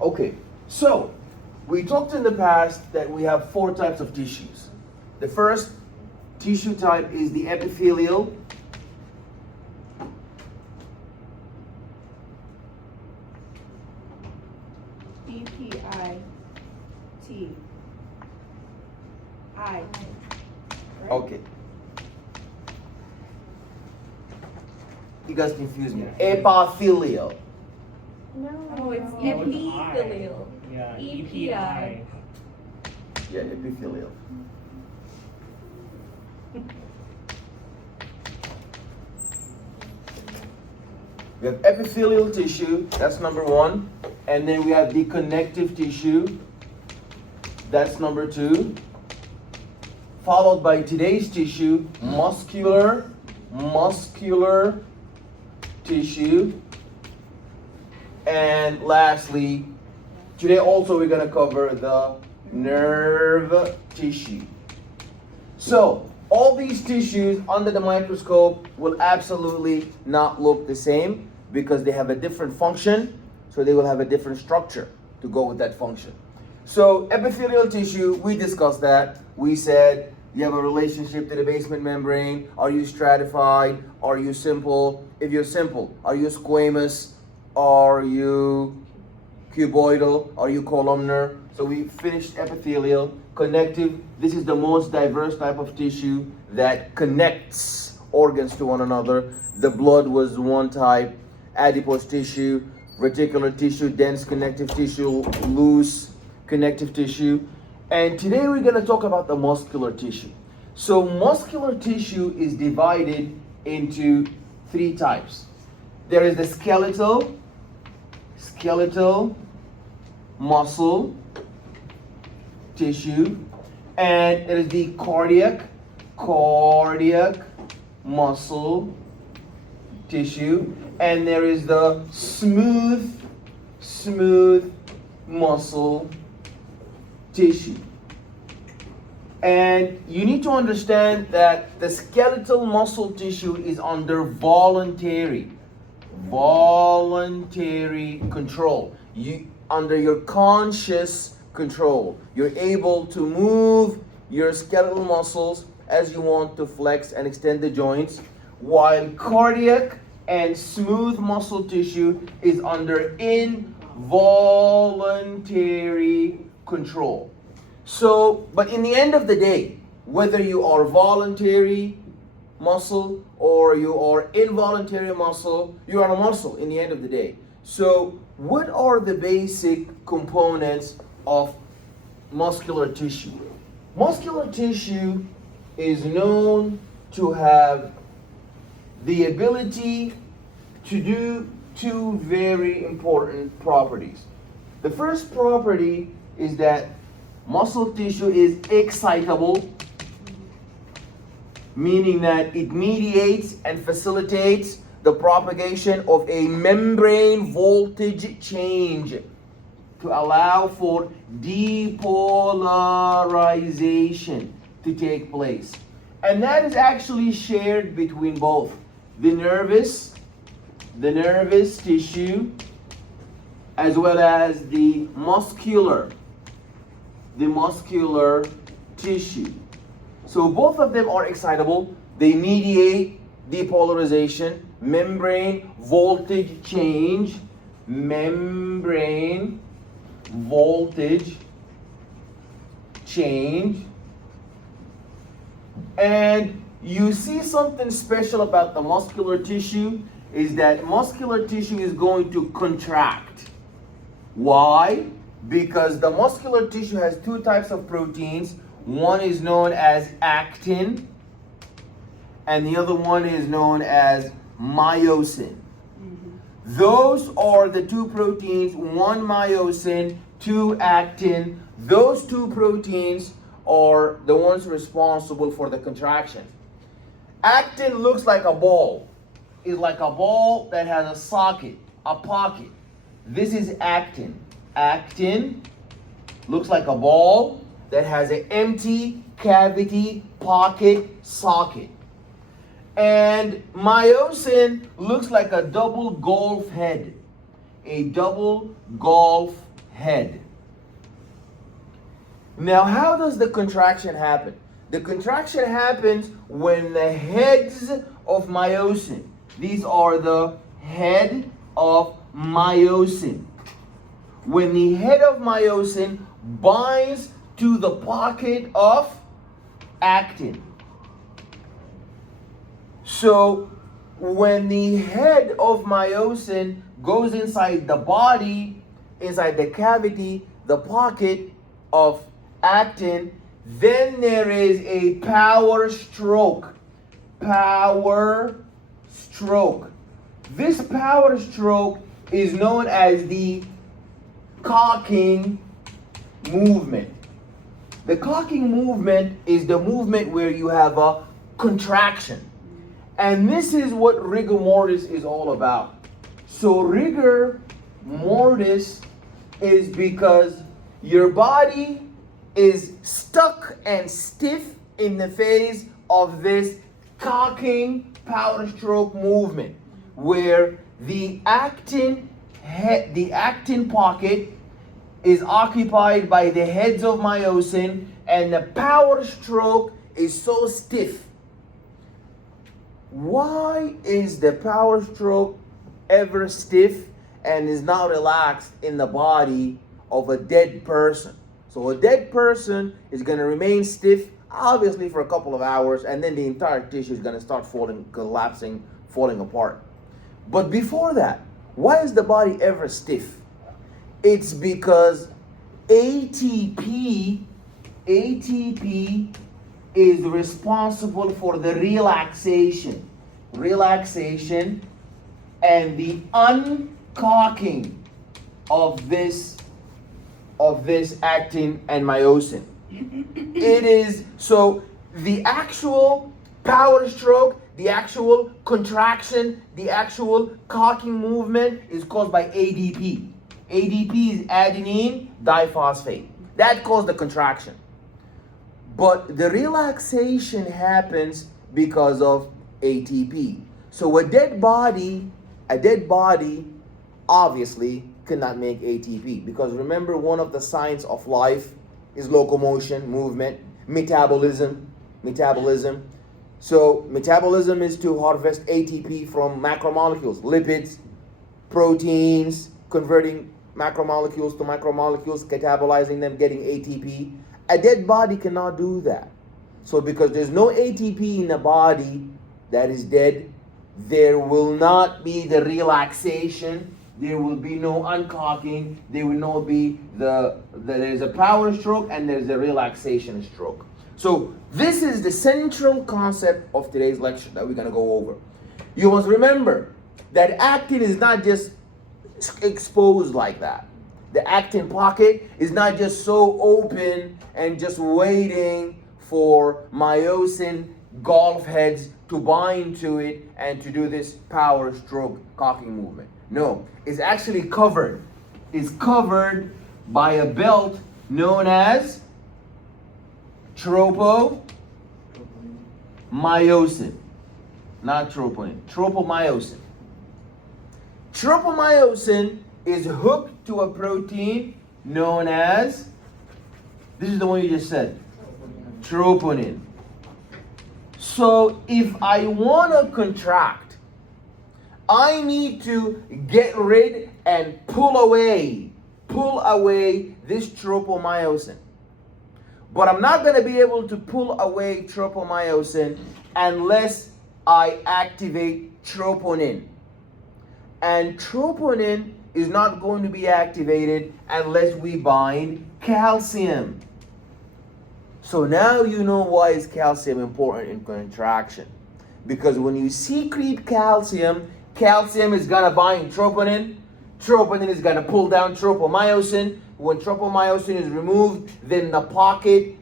Okay, so we talked in the past that we have four types of tissues. The first tissue type is the epithelial. EPIT. Okay. You guys confuse me. Epithelial. No, it's No, it's epithelial. Yeah, EPI. Yeah, epithelial. We have epithelial tissue, that's number one. And then we have the connective tissue, that's number two. Followed by today's tissue, muscular tissue. And lastly, today also we're going to cover the nerve tissue. So, all these tissues under the microscope will absolutely not look the same because they have a different function, so they will have a different structure to go with that function. So, epithelial tissue, we discussed that. We said you have a relationship to the basement membrane. Are you stratified? Are you simple? If you're simple, are you squamous? Are you cuboidal? Are you columnar? So we finished epithelial. Connective, this is the most diverse type of tissue that connects organs to one another. The blood was one type, adipose tissue, reticular tissue, dense connective tissue, loose connective tissue. And today we're going to talk about the muscular tissue. So muscular tissue is divided into three types. There is the skeletal muscle tissue, and there is the cardiac muscle tissue, and there is the smooth muscle tissue. And you need to understand that the skeletal muscle tissue is under voluntary control. Under your conscious control, you're able to move your skeletal muscles as you want to flex and extend the joints, while cardiac and smooth muscle tissue is under involuntary control. So, but in the end of the day, whether you are voluntary muscle or you are involuntary muscle, you are a muscle in the end of the day. So, what are the basic components of muscular tissue? Muscular tissue is known to have the ability to do two very important properties. The first property is that muscle tissue is excitable, meaning that it mediates and facilitates the propagation of a membrane voltage change to allow for depolarization to take place. And that is actually shared between both the nervous tissue as well as the muscular tissue. So both of them are excitable. They mediate depolarization, membrane voltage change, And you see something special about the muscular tissue is that muscular tissue is going to contract. Why? Because the muscular tissue has two types of proteins. One is known as actin, and the other one is known as myosin. Those are the two proteins, one myosin, two actin. Those two proteins are the ones responsible for the contraction. Actin looks like a ball. It's like a ball that has a socket, a pocket. This is actin. Actin looks like a ball that has an empty cavity, pocket, socket. And myosin looks like a double golf head. A double golf head. Now, how does the contraction happen? The contraction happens when the heads of myosin, these are the head of myosin. When the head of myosin binds to the pocket of actin. So when the head of myosin goes inside the body, inside the cavity, the pocket of actin, then there is a power stroke. Power stroke. This power stroke is known as the cocking movement. The cocking movement is the movement where you have a contraction. And this is what rigor mortis is all about. So rigor mortis is because your body is stuck and stiff in the phase of this cocking power stroke movement, where the actin pocket is occupied by the heads of myosin, and the power stroke is so stiff. Why is the power stroke ever stiff and is not relaxed in the body of a dead person? So a dead person is going to remain stiff, obviously, for a couple of hours, and then the entire tissue is going to start collapsing, falling apart. But before that, why is the body ever stiff? It's because ATP is responsible for the relaxation and the uncocking of this actin and myosin. It is so the actual power stroke, the actual contraction, the actual cocking movement is caused by ADP. ADP is adenine diphosphate. That caused the contraction. But the relaxation happens because of ATP. So a dead body obviously cannot make ATP, because remember, one of the signs of life is locomotion, movement, metabolism. So metabolism is to harvest ATP from macromolecules, lipids, proteins, converting macromolecules to micromolecules, catabolizing them, getting ATP. A dead body cannot do that. So because there's no ATP in the body that is dead, there will not be the relaxation, there will be no uncocking, there will not be there's a power stroke and there's a relaxation stroke. So this is the central concept of today's lecture that we're going to go over. You must remember that actin is not just exposed like that. The actin pocket is not just so open and just waiting for myosin golf heads to bind to it and to do this power stroke cocking movement. No, it's actually covered. It's covered by a belt known as tropomyosin. Not troponin, tropomyosin. Tropomyosin is hooked to a protein known as, this is the one you just said, troponin. So if I want to contract, I need to get rid and pull away this tropomyosin. But I'm not going to be able to pull away tropomyosin unless I activate troponin. And troponin is not going to be activated unless we bind calcium. So now you know why is calcium important in contraction. Because when you secrete calcium, calcium is going to bind troponin. Troponin is going to pull down tropomyosin. When tropomyosin is removed, then the pocket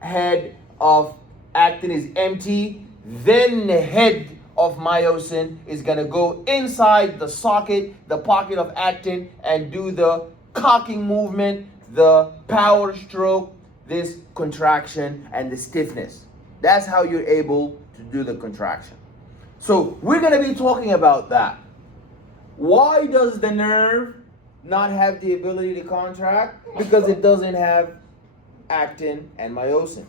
head of actin is empty. Then the head of myosin is going to go inside the socket, the pocket of actin, and do the cocking movement, the power stroke, this contraction, and the stiffness. That's how you're able to do the contraction. So we're going to be talking about that. Why does the nerve not have the ability to contract? Because it doesn't have actin and myosin.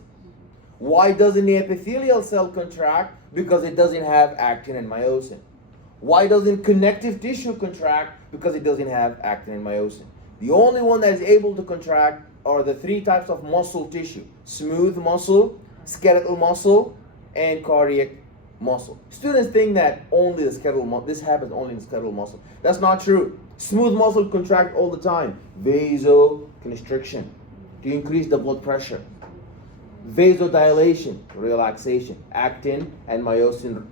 Why doesn't the epithelial cell contract? Because it doesn't have actin and myosin. Why doesn't connective tissue contract? Because it doesn't have actin and myosin. The only one that is able to contract are the three types of muscle tissue: smooth muscle, skeletal muscle, and cardiac muscle. Students think that only the skeletal muscle, this happens only in the skeletal muscle. That's not true. Smooth muscle contract all the time. Vasoconstriction, to increase the blood pressure. Vasodilation, relaxation. Actin and myosin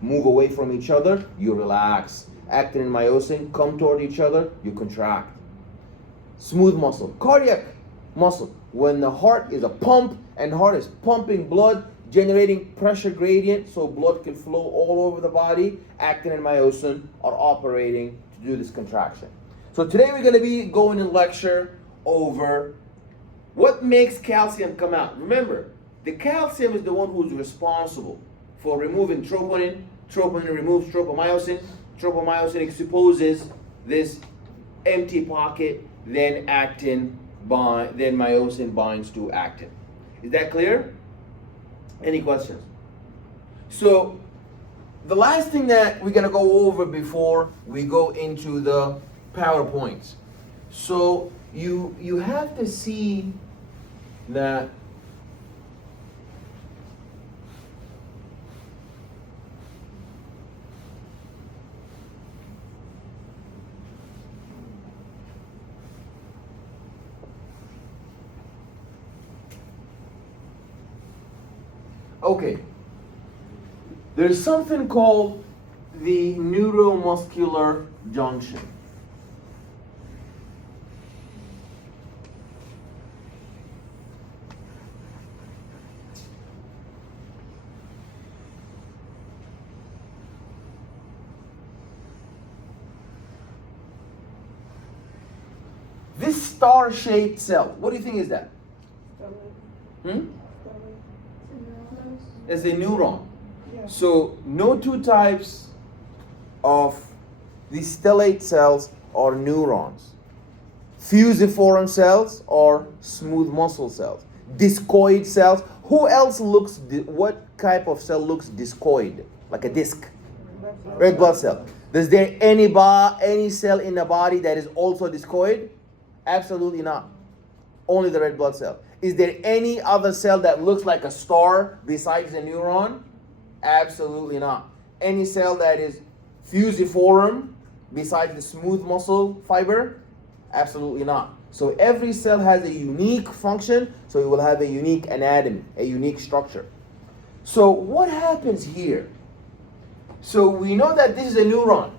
move away from each other, you relax. Actin and myosin come toward each other, you contract. Smooth muscle. Cardiac muscle, when the heart is a pump and heart is pumping blood, generating pressure gradient so blood can flow all over the body, actin and myosin are operating to do this contraction. So today we're going to be going to lecture over what makes calcium come out. Remember, the calcium is the one who's responsible for removing troponin. Troponin removes tropomyosin. Tropomyosin exposes this empty pocket, then then myosin binds to actin. Is that clear? Any questions? So the last thing that we're going to go over before we go into the PowerPoints. So you have to see that okay, there's something called the neuromuscular junction. This star-shaped cell, what do you think is that? It's a neuron. Yeah. So no two types of these stellate cells are neurons. Fusiform cells are smooth muscle cells. Discoid cells. Who else looks? What type of cell looks discoid, like a disc? Red blood cell. Is there any cell in the body that is also discoid? Absolutely not. Only the red blood cell. Is there any other cell that looks like a star besides a neuron? Absolutely not. Any cell that is fusiform besides the smooth muscle fiber? Absolutely not. So every cell has a unique function, so it will have a unique anatomy, a unique structure. So what happens here? So we know that this is a neuron.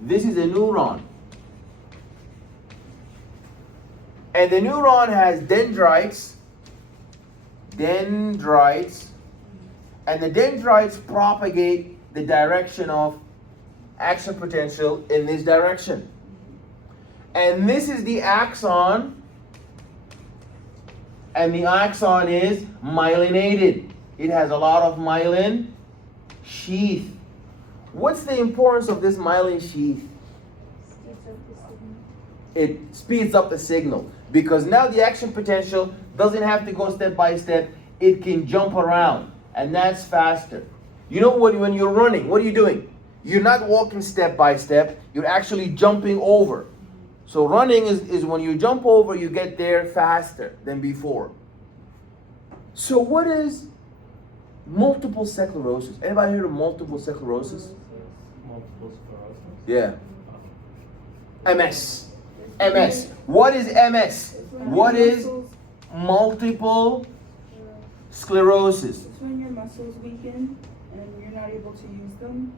This is a neuron. And the neuron has dendrites, and the dendrites propagate the direction of action potential in this direction. And this is the axon, and the axon is myelinated. It has a lot of myelin sheath. What's the importance of this myelin sheath? It speeds up the signal, because now the action potential doesn't have to go step by step. It can jump around, and that's faster. You know what? When you're running, what are you doing? You're not walking step by step. You're actually jumping over. So running is when you jump over, you get there faster than before. So what is multiple sclerosis? Anybody heard of multiple sclerosis? Multiple sclerosis? Yeah. MS. MS. What is MS? What is multiple sclerosis? It's when your muscles weaken and you're not able to use them.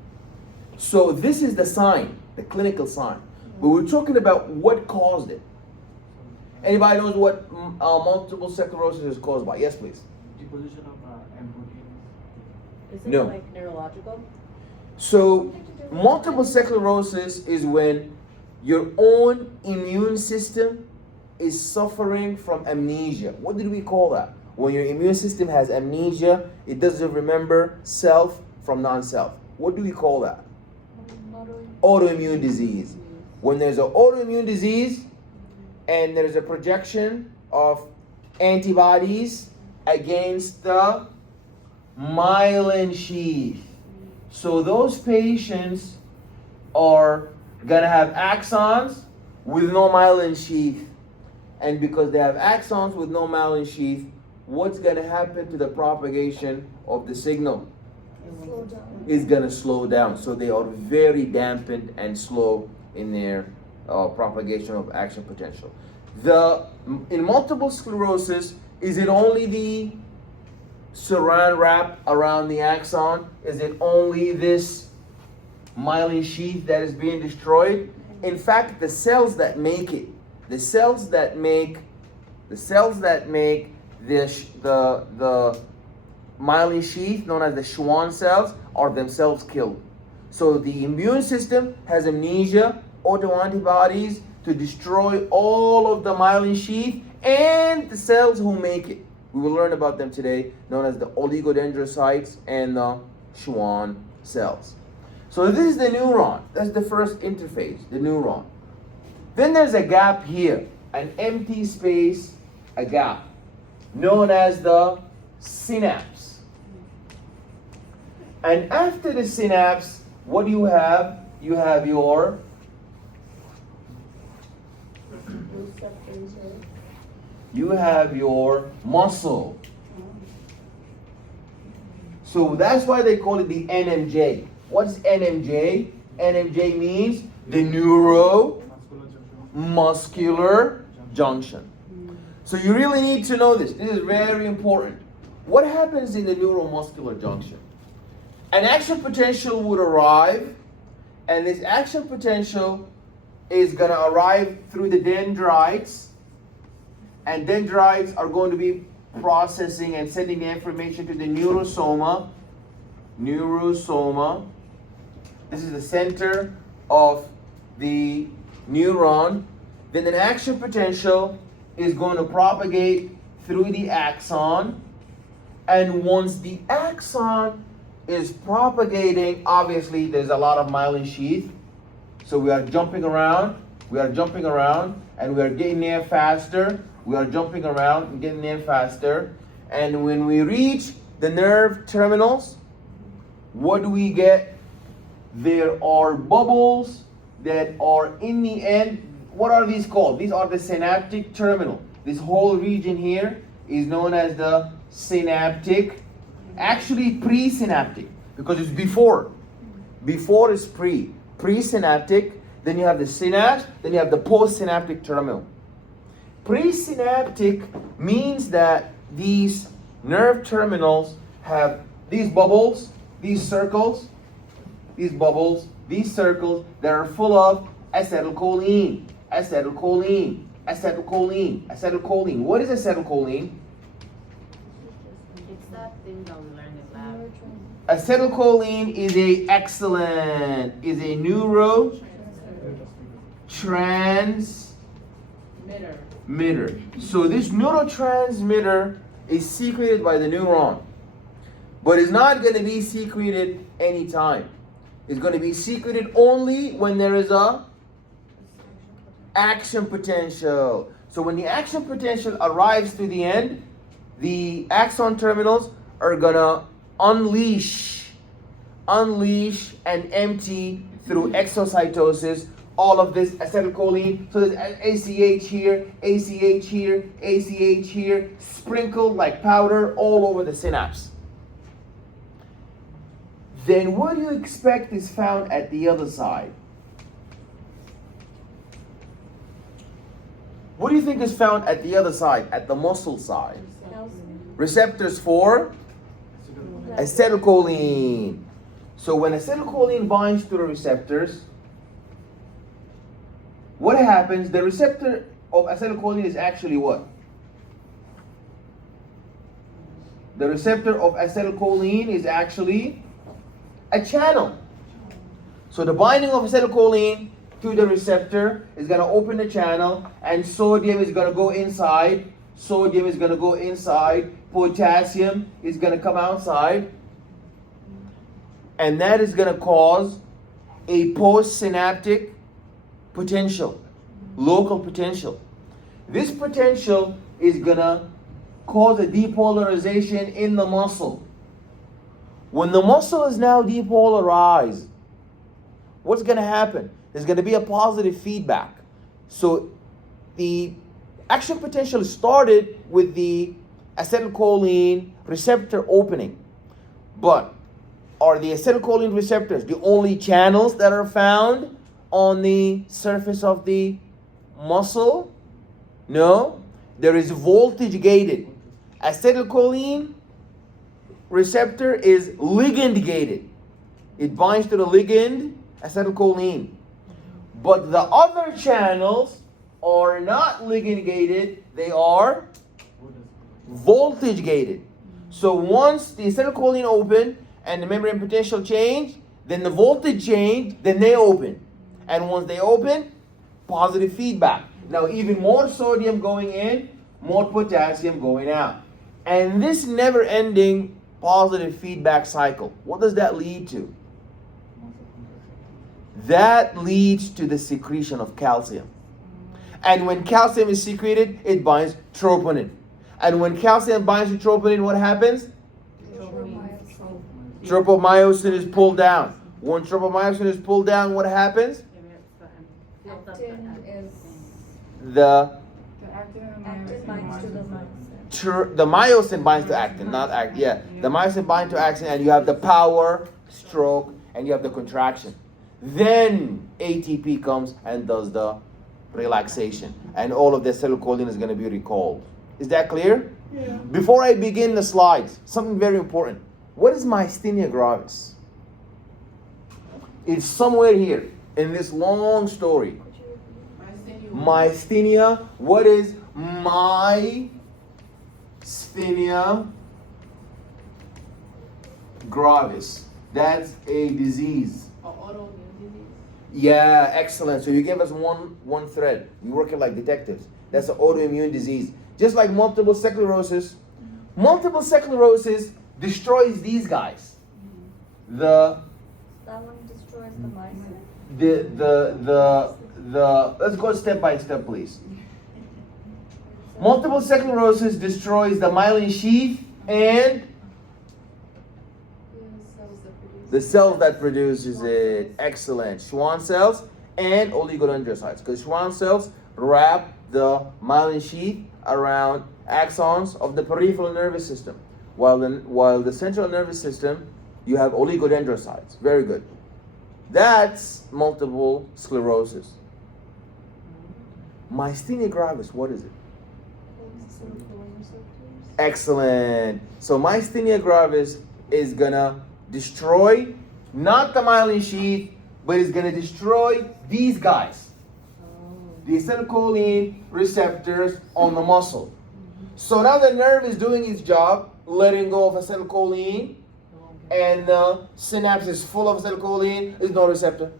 So this is the sign, the clinical sign. But we're talking about what caused it. Anybody knows what multiple sclerosis is caused by? Yes, please. Deposition of M protein. Is it No. like neurological? So multiple sclerosis is when your own immune system is suffering from amnesia. What did we call that? When your immune system has amnesia, it doesn't remember self from non-self. What do we call that? Autoimmune disease. When there's an autoimmune disease and there's a projection of antibodies against the myelin sheath. So those patients are gonna have axons with no myelin sheath. And because they have axons with no myelin sheath, what's gonna happen to the propagation of the signal? Slow down. Is gonna slow down. So they are very dampened and slow in their propagation of action potential. In multiple sclerosis, is it only the saran wrap around the axon? Is it only this myelin sheath that is being destroyed? In fact, the cells that make it, the cells that make the myelin sheath, known as the Schwann cells, are themselves killed. So the immune system has amnesia, autoantibodies to destroy all of the myelin sheath and the cells who make it. We will learn about them today, known as the oligodendrocytes and the Schwann cells. So this is the neuron. That's the first interface, the neuron. Then there's a gap here, an empty space, a gap, known as the synapse. And after the synapse, what do you have? You have your Receptors, right? muscle. So that's why they call it the NMJ. What's NMJ? NMJ means the neuromuscular junction. So you really need to know this. This is very important. What happens in the neuromuscular junction? An action potential would arrive, and this action potential is going to arrive through the dendrites, and dendrites are going to be processing and sending the information to the neurosoma. This is the center of the neuron. Then an action potential is going to propagate through the axon, and once the axon is propagating, obviously there's a lot of myelin sheath, so we are jumping around, and we are getting there faster. We are jumping around and getting there faster. And when we reach the nerve terminals, what do we get? There are bubbles that are in the end. What are these called? These are the synaptic terminal. This whole region here is known as the synaptic, actually presynaptic, because it's before. Before is presynaptic, then you have the synapse, then you have the postsynaptic terminal. Presynaptic means that these nerve terminals have these bubbles, these circles, these circles that are full of acetylcholine. What is acetylcholine? It's that thing that we learned in lab. Acetylcholine is a neurotransmitter. So this neurotransmitter is secreted by the neuron, but it's not going to be secreted anytime. It's going to be secreted only when there is a action potential. So when the action potential arrives to the end, the axon terminals are going to unleash and empty through exocytosis all of this acetylcholine. So there's ACH here, ACH here, ACH here, sprinkled like powder all over the synapse. Then what do you expect is found at the other side? What do you think is found at the other side, at the muscle side? Receptors for acetylcholine. So when acetylcholine binds to the receptors, what happens? The receptor of acetylcholine is actually what? The receptor of acetylcholine is actually a channel. So the binding of acetylcholine to the receptor is going to open the channel, and sodium is going to go inside. Potassium is going to come outside. And that is going to cause a postsynaptic potential, local potential. This potential is gonna cause a depolarization in the muscle. When the muscle is now depolarized, what's gonna happen? There's gonna be a positive feedback. So the action potential started with the acetylcholine receptor opening. But are the acetylcholine receptors the only channels that are found on the surface of the muscle? No. There is voltage gated. Acetylcholine receptor is ligand gated. It binds to the ligand acetylcholine. But the other channels are not ligand gated, they are voltage gated. So once the acetylcholine open and the membrane potential change, then the voltage change, then they open. And once they open, positive feedback. Now even more sodium going in, more potassium going out. And this never ending positive feedback cycle, what does that lead to? That leads to the secretion of calcium. And when calcium is secreted, it binds troponin. And when calcium binds to troponin, what happens? Tropomyosin is pulled down. When tropomyosin is pulled down, what happens? Actin is The actin binds to the myosin. the myosin binds to actin, not actin. Yeah, the myosin binds to actin, and you have the power stroke, and you have the contraction. Then ATP comes and does the relaxation, and all of the acetylcholine is going to be recalled. Is that clear? Yeah. Before I begin the slides, something very important. What is myasthenia gravis? It's somewhere here in this long story. Myasthenia. What is myasthenia gravis? That's a disease. Autoimmune disease. Yeah, excellent. So you gave us one thread. You're working like detectives. That's an autoimmune disease. Just like multiple sclerosis. Multiple sclerosis destroys these guys. The That one destroys the myosin. let's go step by step, please. Multiple sclerosis destroys the myelin sheath and the cells that produces it. Excellent. Schwann cells and oligodendrocytes. Because Schwann cells wrap the myelin sheath around axons of the peripheral nervous system. While the central nervous system, you have oligodendrocytes. Very good. That's multiple sclerosis. Myasthenia gravis, what is it? Excellent. So myasthenia gravis is gonna destroy not the myelin sheath, but it's gonna destroy these guys. The acetylcholine receptors on the muscle. So now the nerve is doing its job, letting go of acetylcholine, and the synapse is full of acetylcholine, there's no receptor.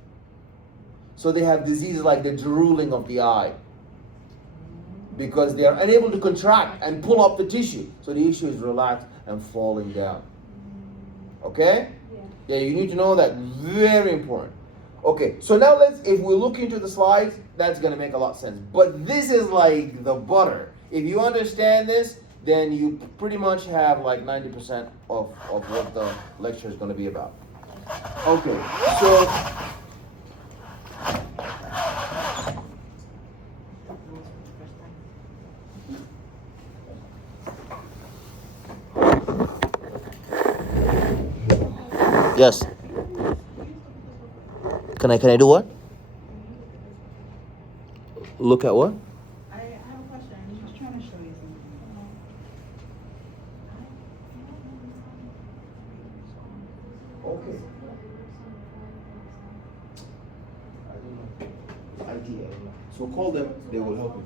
So they have diseases like the drooling of the eye, because they are unable to contract and pull up the tissue. So the tissue is relaxed and falling down. Okay? Yeah, you need to know that. Very important. Okay, so now if we look into the slides, that's gonna make a lot of sense. But this is like the butter. If you understand this, then you pretty much have like 90% of what the lecture is gonna be about. Okay, so yes. Can I do what? Look at what? I have a question. I'm just trying to show you something. Okay. ITA. So call them, they will help you.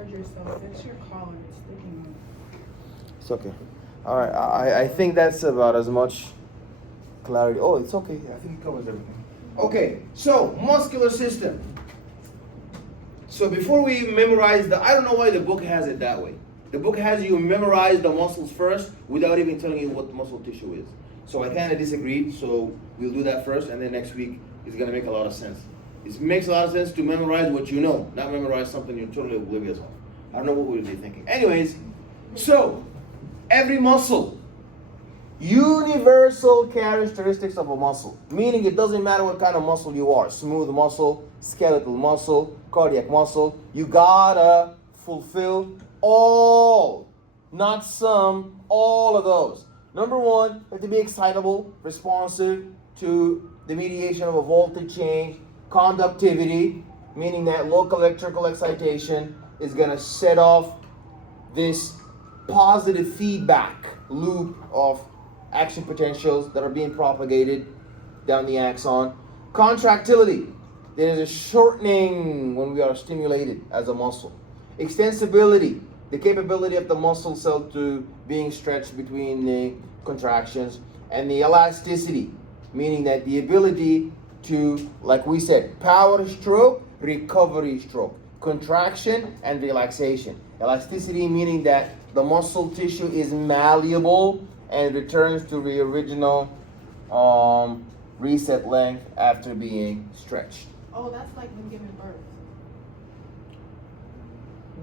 towards yourself. It's your collar. It's sticking out. It's okay. All right. I think that's about as much clarity. Oh, it's okay. I think it covers everything. Okay. So muscular system. So before we memorize I don't know why the book has it that way. The book has you memorize the muscles first without even telling you what the muscle tissue is. So I kind of disagreed. So we'll do that first, and then next week it's gonna make a lot of sense. It makes a lot of sense to memorize what you know, not memorize something you're totally oblivious of. I don't know what we'll be thinking. Anyways, so every muscle, universal characteristics of a muscle, meaning it doesn't matter what kind of muscle you are, smooth muscle, skeletal muscle, cardiac muscle, you gotta fulfill all, not some, all of those. Number one, you have to be excitable, responsive to the mediation of a voltage change, conductivity, meaning that local electrical excitation is going to set off this positive feedback loop of action potentials that are being propagated down the axon. Contractility, there is a shortening when we are stimulated as a muscle. Extensibility, the capability of the muscle cell to being stretched between the contractions. And the elasticity, meaning that the ability to, like we said, power stroke, recovery stroke, contraction and relaxation. Elasticity meaning that the muscle tissue is malleable and returns to the original reset length after being stretched. Oh, that's like when giving birth.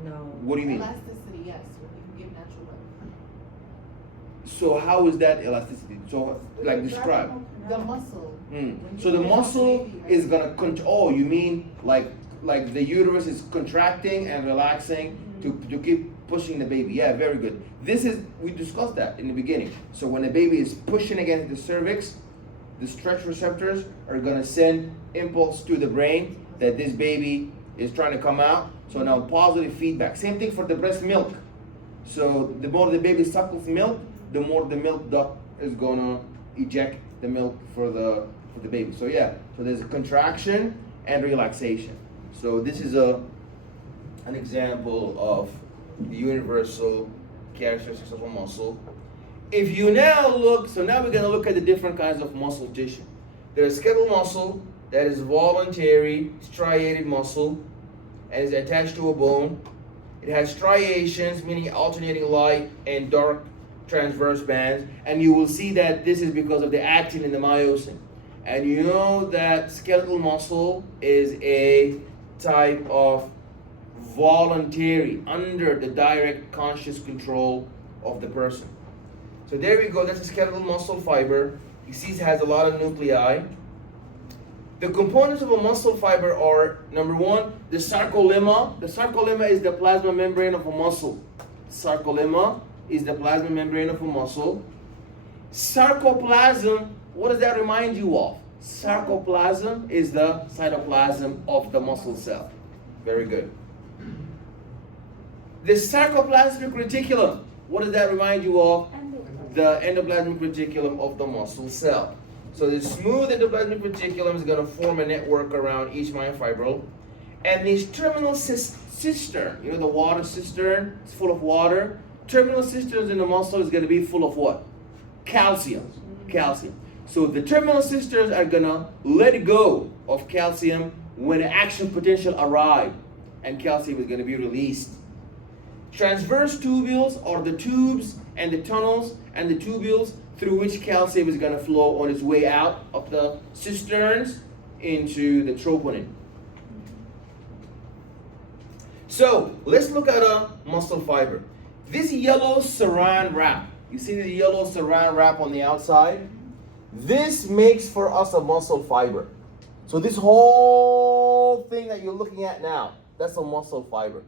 No. What do you mean? Elasticity, yes, when you give natural birth. So how is that elasticity? So like describe. The muscle. So the muscle is gonna control. Oh, you mean like the uterus is contracting and relaxing to keep pushing the baby? Yeah, very good. We discussed that in the beginning. So when the baby is pushing against the cervix, the stretch receptors are gonna send impulse to the brain that this baby is trying to come out. So now positive feedback. Same thing for the breast milk. So the more the baby suckles milk, the more the milk duct is gonna eject the milk for the baby. So yeah, so there's a contraction and relaxation. So this is an example of the universal characteristics of a muscle. If you now look, so now we're gonna look at the different kinds of muscle tissue. There's skeletal muscle that is voluntary striated muscle and is attached to a bone. It has striations, meaning alternating light and dark transverse bands, and you will see that this is because of the actin and the myosin. And you know that skeletal muscle is a type of voluntary, under the direct conscious control of the person. So there we go, that's a skeletal muscle fiber. You see it has a lot of nuclei. The components of a muscle fiber are, number one, the sarcolemma. The sarcolemma is the plasma membrane of a muscle. Sarcolemma is the plasma membrane of a muscle. Sarcoplasm, what does that remind you of? Sarcoplasm is the cytoplasm of the muscle cell. Very good. The sarcoplasmic reticulum, what does that remind you of? The endoplasmic reticulum of the muscle cell. So the smooth endoplasmic reticulum is going to form a network around each myofibril. And this terminal cistern, you know the water cistern, it's full of water. Terminal cisterns in the muscle is going to be full of what? Calcium. Calcium. So the terminal cisterns are going to let go of calcium when an action potential arrives, and calcium is going to be released. Transverse tubules are the tubes and the tunnels and the tubules through which calcium is going to flow on its way out of the cisterns into the troponin. So let's look at a muscle fiber. This yellow saran wrap, you see the yellow saran wrap on the outside? This makes for us a muscle fiber. So this whole thing that you're looking at now, that's a muscle fiber.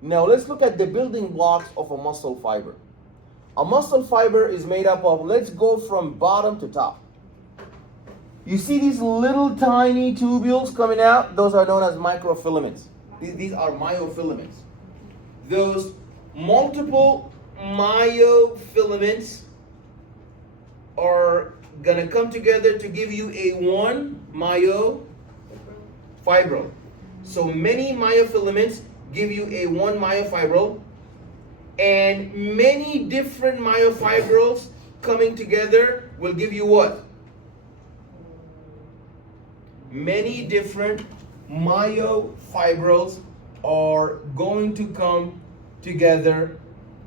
Now let's look at the building blocks of a muscle fiber. A muscle fiber is made up of, let's go from bottom to top. You see these little tiny tubules coming out? Those are known as microfilaments. These are myofilaments. Those multiple myofilaments are gonna come together to give you a one myofibril. So many myofilaments give you a one myofibril, and many different myofibrils coming together will give you what? Many different myofibrils are going to come together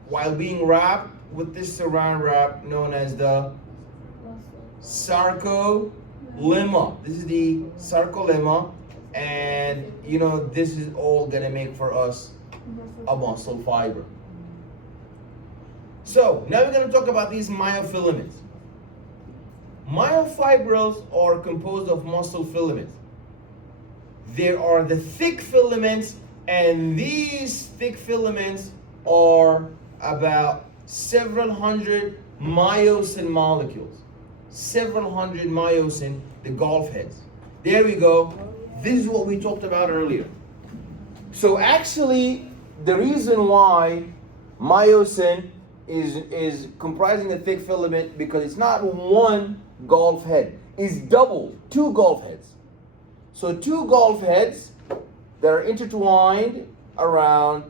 while being wrapped with this saran wrap known as the sarcolemma. This is the sarcolemma, and you know this is all gonna make for us a muscle fiber. So now we're gonna talk about these myofilaments. Myofibrils are composed of muscle filaments. There are the thick filaments, and these thick filaments are about several hundred myosin molecules. Several hundred myosin, the golf heads. There we go. This is what we talked about earlier. So actually, the reason why myosin is comprising the thick filament, because it's not one golf head, it's double, two golf heads. So two golf heads that are intertwined around,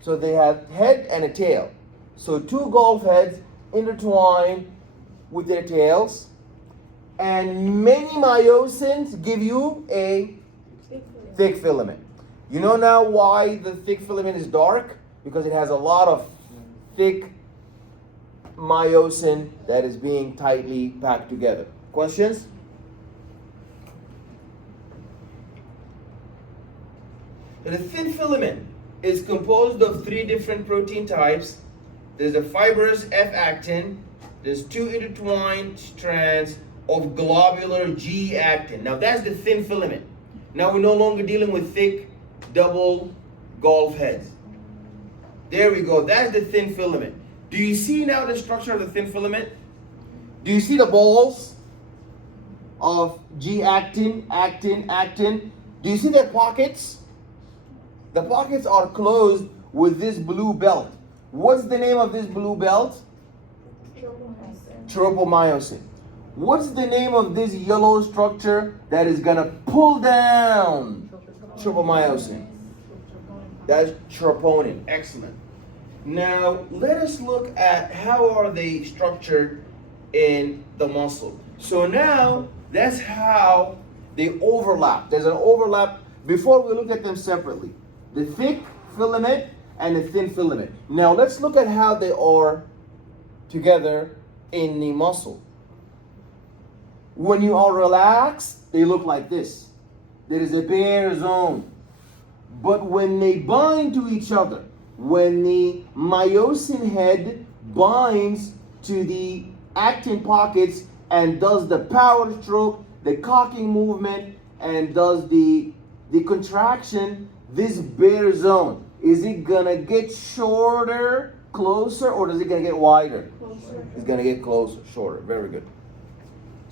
so they have head and a tail. So two golf heads intertwined with their tails, and many myosins give you a thick filament. You know now why the thick filament is dark? Because it has a lot of thick myosin that is being tightly packed together. Questions? The thin filament is composed of three different protein types. There's a fibrous F-actin, there's two intertwined strands of globular G-actin. Now that's the thin filament. Now we're no longer dealing with thick double golf heads. There we go, that's the thin filament. Do you see now the structure of the thin filament? Do you see the balls of G-actin, actin, actin? Do you see their pockets? The pockets are closed with this blue belt. What's the name of this blue belt? Tropomyosin. What's the name of this yellow structure that is gonna pull down tropomyosin? That's troponin. Excellent. Now let us look at how are they structured in the muscle. So now that's how they overlap. There's an overlap before we look at them separately. The thick filament and the thin filament. Now let's look at how they are together in the muscle. When you are relaxed, they look like this. There is a bare zone. But when they bind to each other, when the myosin head binds to the actin pockets and does the power stroke, the cocking movement, and does the contraction, this bare zone, is it gonna get shorter, closer, or is it gonna get wider? Closer. It's gonna get closer, shorter. Very good.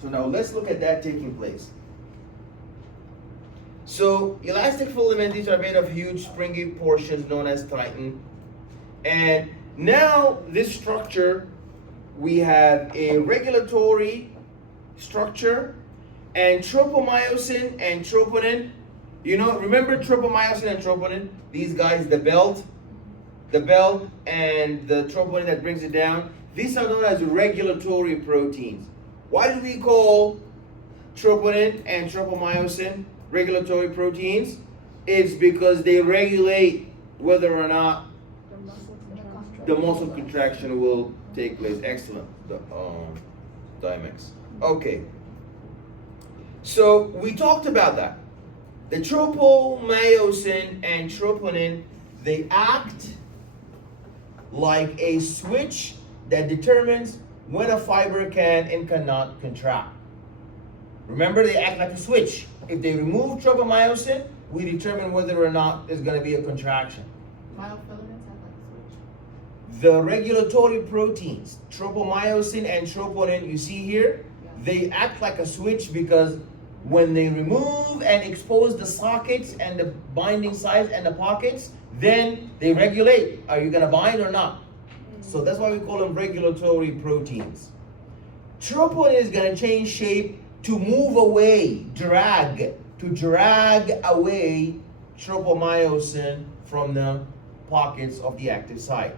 So now let's look at that taking place. So elastic filament, these are made of huge springy portions known as titin. And now this structure, we have a regulatory structure, and tropomyosin and troponin. You know, remember tropomyosin and troponin? These guys, the belt and the troponin that brings it down. These are known as regulatory proteins. Why do we call troponin and tropomyosin regulatory proteins? It's because they regulate whether or not the muscle contraction will take place. Excellent, the Dimex. Okay. So we talked about that. The tropomyosin and troponin, they act like a switch that determines when a fiber can and cannot contract. Remember, they act like a switch. If they remove tropomyosin, we determine whether or not there's going to be a contraction. Myofilaments have like a switch. The regulatory proteins, tropomyosin and troponin, you see here, they act like a switch because when they remove and expose the sockets and the binding sites and the pockets, then they regulate. Are you going to bind or not? So that's why we call them regulatory proteins. Troponin is going to change shape to move away, to drag away tropomyosin from the pockets of the active site.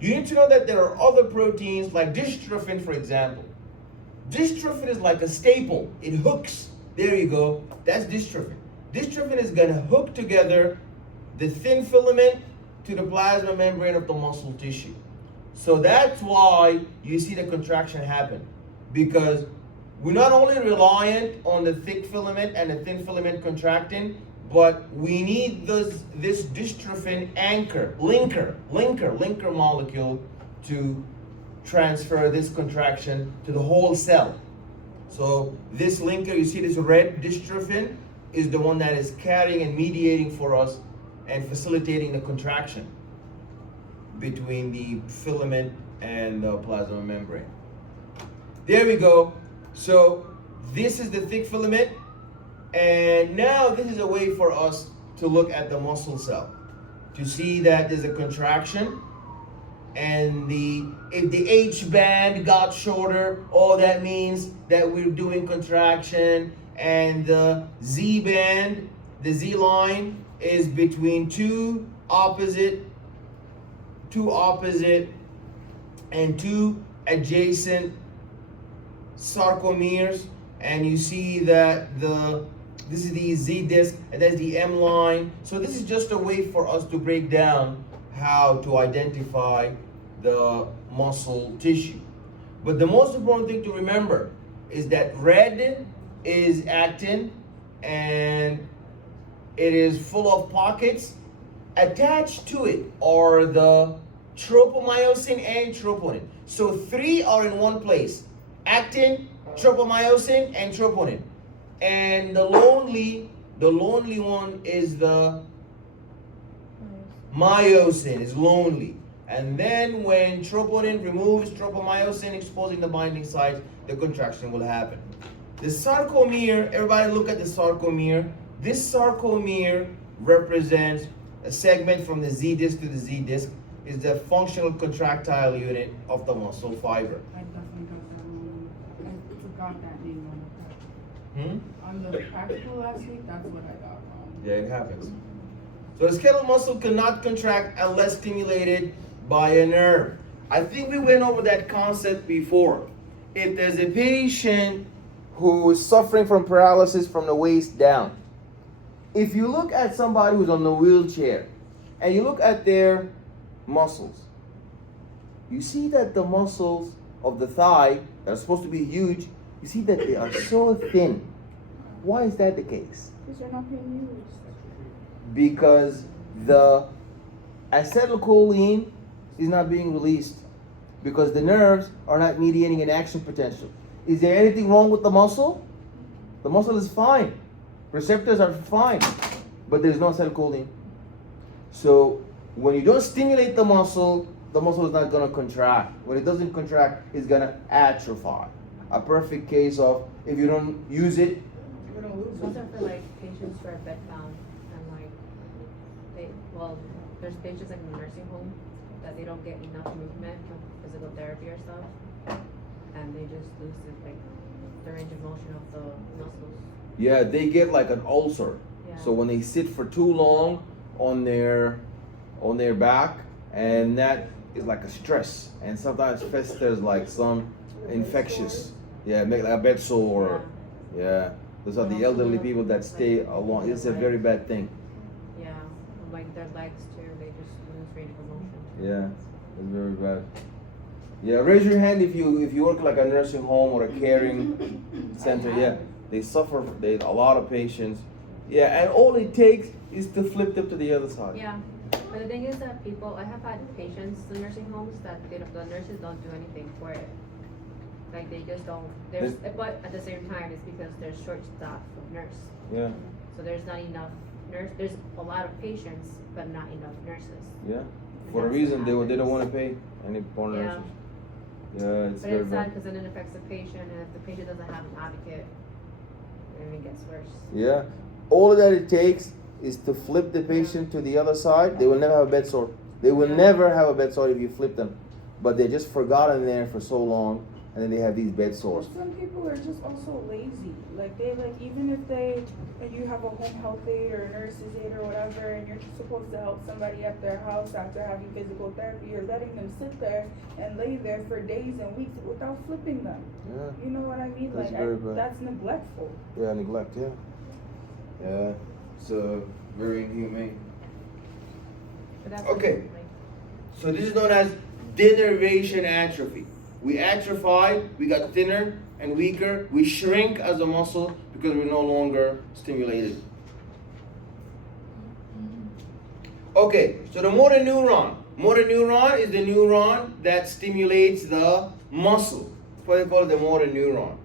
You need to know that there are other proteins like dystrophin, for example. Dystrophin is like a staple. It hooks. There you go. That's dystrophin. Dystrophin is going to hook together the thin filament to the plasma membrane of the muscle tissue. So that's why you see the contraction happen. Because we're not only reliant on the thick filament and the thin filament contracting, but we need this dystrophin linker molecule to transfer this contraction to the whole cell. So this linker, you see this red dystrophin, is the one that is carrying and mediating for us and facilitating the contraction between the filament and the plasma membrane. There we go. So this is the thick filament, and now this is a way for us to look at the muscle cell to see that there's a contraction, and if the H band got shorter, all that means that we're doing contraction, and the Z band, the Z line, is between two opposite and two adjacent sarcomeres, and you see that this is the Z disc and that's the M line. So this is just a way for us to break down how to identify the muscle tissue. But the most important thing to remember is that red is actin, and it is full of pockets. Attached to it are the tropomyosin and troponin. So three are in one place: actin, tropomyosin, and troponin. And the lonely one is the myosin, is lonely. And then when troponin removes tropomyosin, exposing the binding site, the contraction will happen. The sarcomere, everybody look at the sarcomere. This sarcomere represents a segment from the Z disc to the Z disc, is the functional contractile unit of the muscle fiber. I definitely got that wrong. I forgot that name on On the practical last week, that's what I got wrong. Yeah, it happens. So the skeletal muscle cannot contract unless stimulated by a nerve. I think we went over that concept before. If there's a patient who is suffering from paralysis from the waist down, if you look at somebody who's on the wheelchair and you look at their muscles, you see that the muscles of the thigh that are supposed to be huge, you see that they are so thin. Why is that the case? Because they're not being used. Because the acetylcholine is not being released, because the nerves are not mediating an action potential. Is there anything wrong with the muscle? The muscle is fine. Receptors are fine, but there's no acetylcholine. So when you don't stimulate the muscle is not going to contract. When it doesn't contract, it's going to atrophy. A perfect case of, if you don't use it, You're gonna lose Those it. are for like patients who are bedbound and like there's patients like in the nursing home that they don't get enough movement from physical therapy or stuff, and they just lose the range of motion of the muscles. yeah, they get like an ulcer. Yeah. So when they sit for too long on their back, and that is like a stress, and sometimes festers like some infectious, make like a bed sore. Yeah, those are the elderly people that stay along. It's a very bad thing. Yeah, like their legs too, they just lose range of motion. Yeah, it's very bad. Yeah, raise your hand if you work like a nursing home or a caring center. Yeah, they suffer. A lot of patients. Yeah, and all it takes is to flip them to the other side. Yeah, but the thing is that I have had patients in nursing homes that the nurses don't do anything for it. Like they just don't. But at the same time, it's because there's short staff of nurse. Yeah. So there's not enough nurse. There's a lot of patients, but not enough nurses. Yeah. For a reason they don't want to pay any more Yeah. nurses. Yeah, it's But very it's sad bad. because then it affects the patient, and if the patient doesn't have an advocate, it even gets worse. Yeah. All that it takes is to flip the patient to the other side. They will never have a bed sore. They will Yeah. never have a bed sore if you flip them. But they're just forgotten there for so long, and then they have these bed sores. Some people are just also lazy. Like even if you have a home health aide or a nurse's aide or whatever, and you're supposed to help somebody at their house after having physical therapy, you're letting them sit there and lay there for days and weeks without flipping them. Yeah. You know what I mean? That's very bad. That's neglectful. Yeah, neglect, yeah. Yeah, it's very inhumane. But that's Okay. like- So this is known as denervation atrophy. We atrophied, we got thinner and weaker, we shrink as a muscle because we're no longer stimulated. Okay, so the motor neuron. Motor neuron is the neuron that stimulates the muscle. That's why they call it the motor neuron.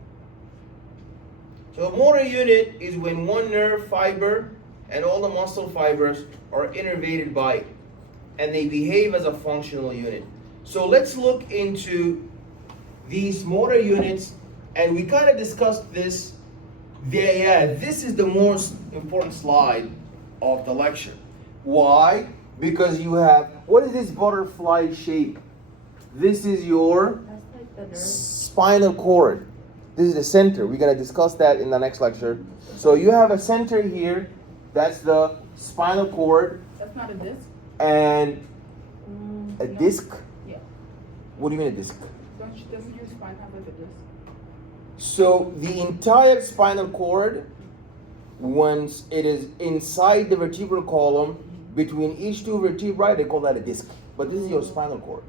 So a motor unit is when one nerve fiber and all the muscle fibers are innervated by it, and they behave as a functional unit. So let's look into these motor units, and we kind of discussed this. This is the most important slide of the lecture. Why? Because you have, what is this butterfly shape? This is your That's like the nerve. spinal cord. This is the center. We're going to discuss that in the next lecture. So you have a center here. That's the spinal cord. That's not a disc. And a No. disc? Yeah. What do you mean a disc? Doesn't your spine have like a disc? So the entire spinal cord, once it is inside the vertebral column, between each two vertebrae, they call that a disc. But this is your spinal cord.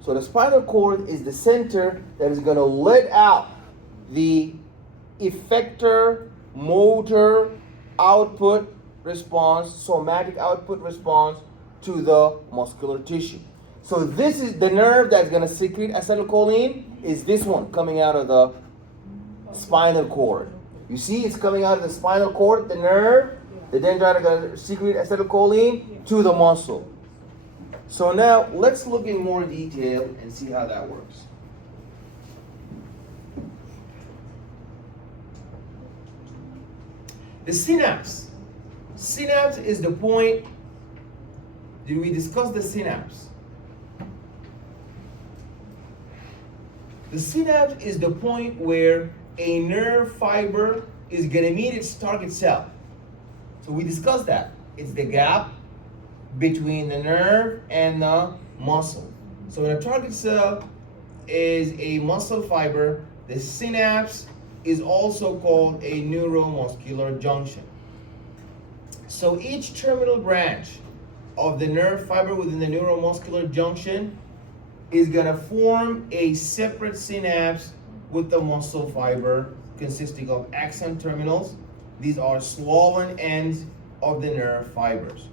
So the spinal cord is the center that is going to let out the effector motor output response, somatic output response to the muscular tissue. So this is the nerve that's going to secrete acetylcholine, is this one coming out of the spinal cord. You see it's coming out of the spinal cord, the nerve, the dendrite are going to secrete acetylcholine to the muscle. So now let's look in more detail and see how that works. The synapse. Synapse is the point. Did we discuss the synapse? The synapse is the point where a nerve fiber is going to meet its target cell. So we discussed that. It's the gap between the nerve and the muscle. So when a target cell is a muscle fiber, the synapse is also called a neuromuscular junction. So each terminal branch of the nerve fiber within the neuromuscular junction is going to form a separate synapse with the muscle fiber consisting of axon terminals. These are swollen ends of the nerve fibers.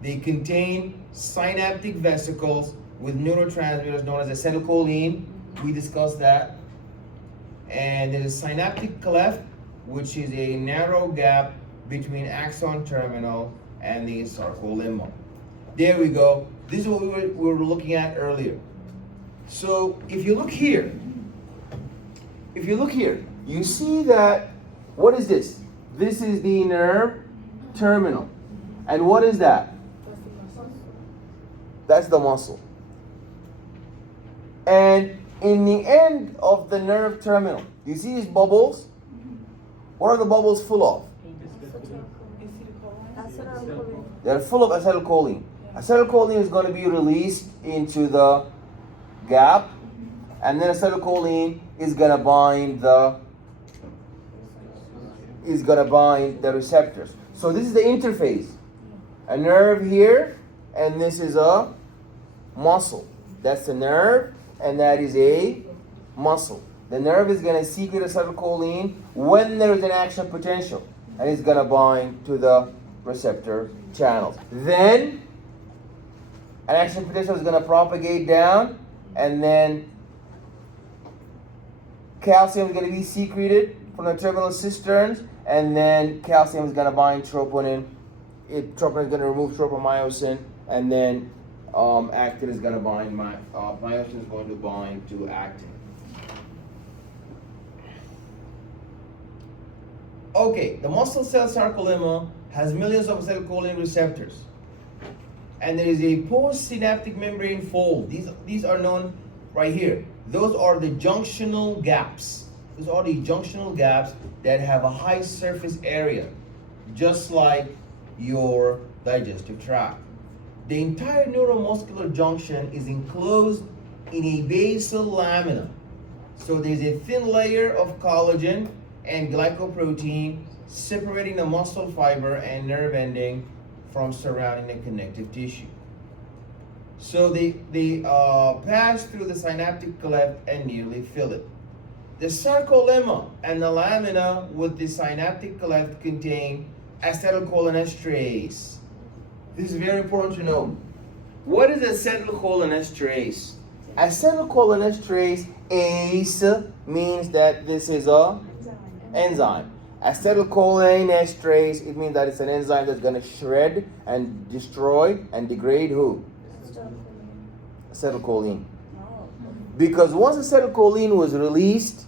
They contain synaptic vesicles with neurotransmitters known as acetylcholine. We discussed that. And there is synaptic cleft, which is a narrow gap between axon terminal and the sarcolemma. There we go. This is what we were looking at earlier. So if you look here, you see that, what is this? This is the nerve terminal. And what is that? That's the muscle. And in the end of the nerve terminal, you see these bubbles? What are the bubbles full of? Acetylcholine. They're full of acetylcholine. Acetylcholine is going to be released into the gap, and then acetylcholine is going to bind the receptors. So this is the interface. A nerve here, and this is a muscle. That's the nerve, and that is a muscle. The nerve is going to secrete acetylcholine when there is an action potential, and it's going to bind to the receptor channels. Then an action potential is going to propagate down, and then calcium is going to be secreted from the terminal cisterns, and then calcium is going to bind troponin. Troponin is going to remove tropomyosin, and then actin is going to bind, myosin is going to bind to actin. Okay, the muscle cell sarcolemma has millions of acetylcholine receptors. And there is a postsynaptic membrane fold. These are known right here. Those are the junctional gaps. Those are the junctional gaps that have a high surface area, just like your digestive tract. The entire neuromuscular junction is enclosed in a basal lamina. So there's a thin layer of collagen and glycoprotein separating the muscle fiber and nerve ending from surrounding the connective tissue. So they pass through the synaptic cleft and nearly fill it. The sarcolemma and the lamina with the synaptic cleft contain acetylcholinesterase. This is very important to know. What is acetylcholinesterase? Acetylcholinesterase ACE means that this is a enzyme. Acetylcholinesterase, it means that it's an enzyme that's going to shred and destroy and degrade who? Acetylcholine. Because once acetylcholine was released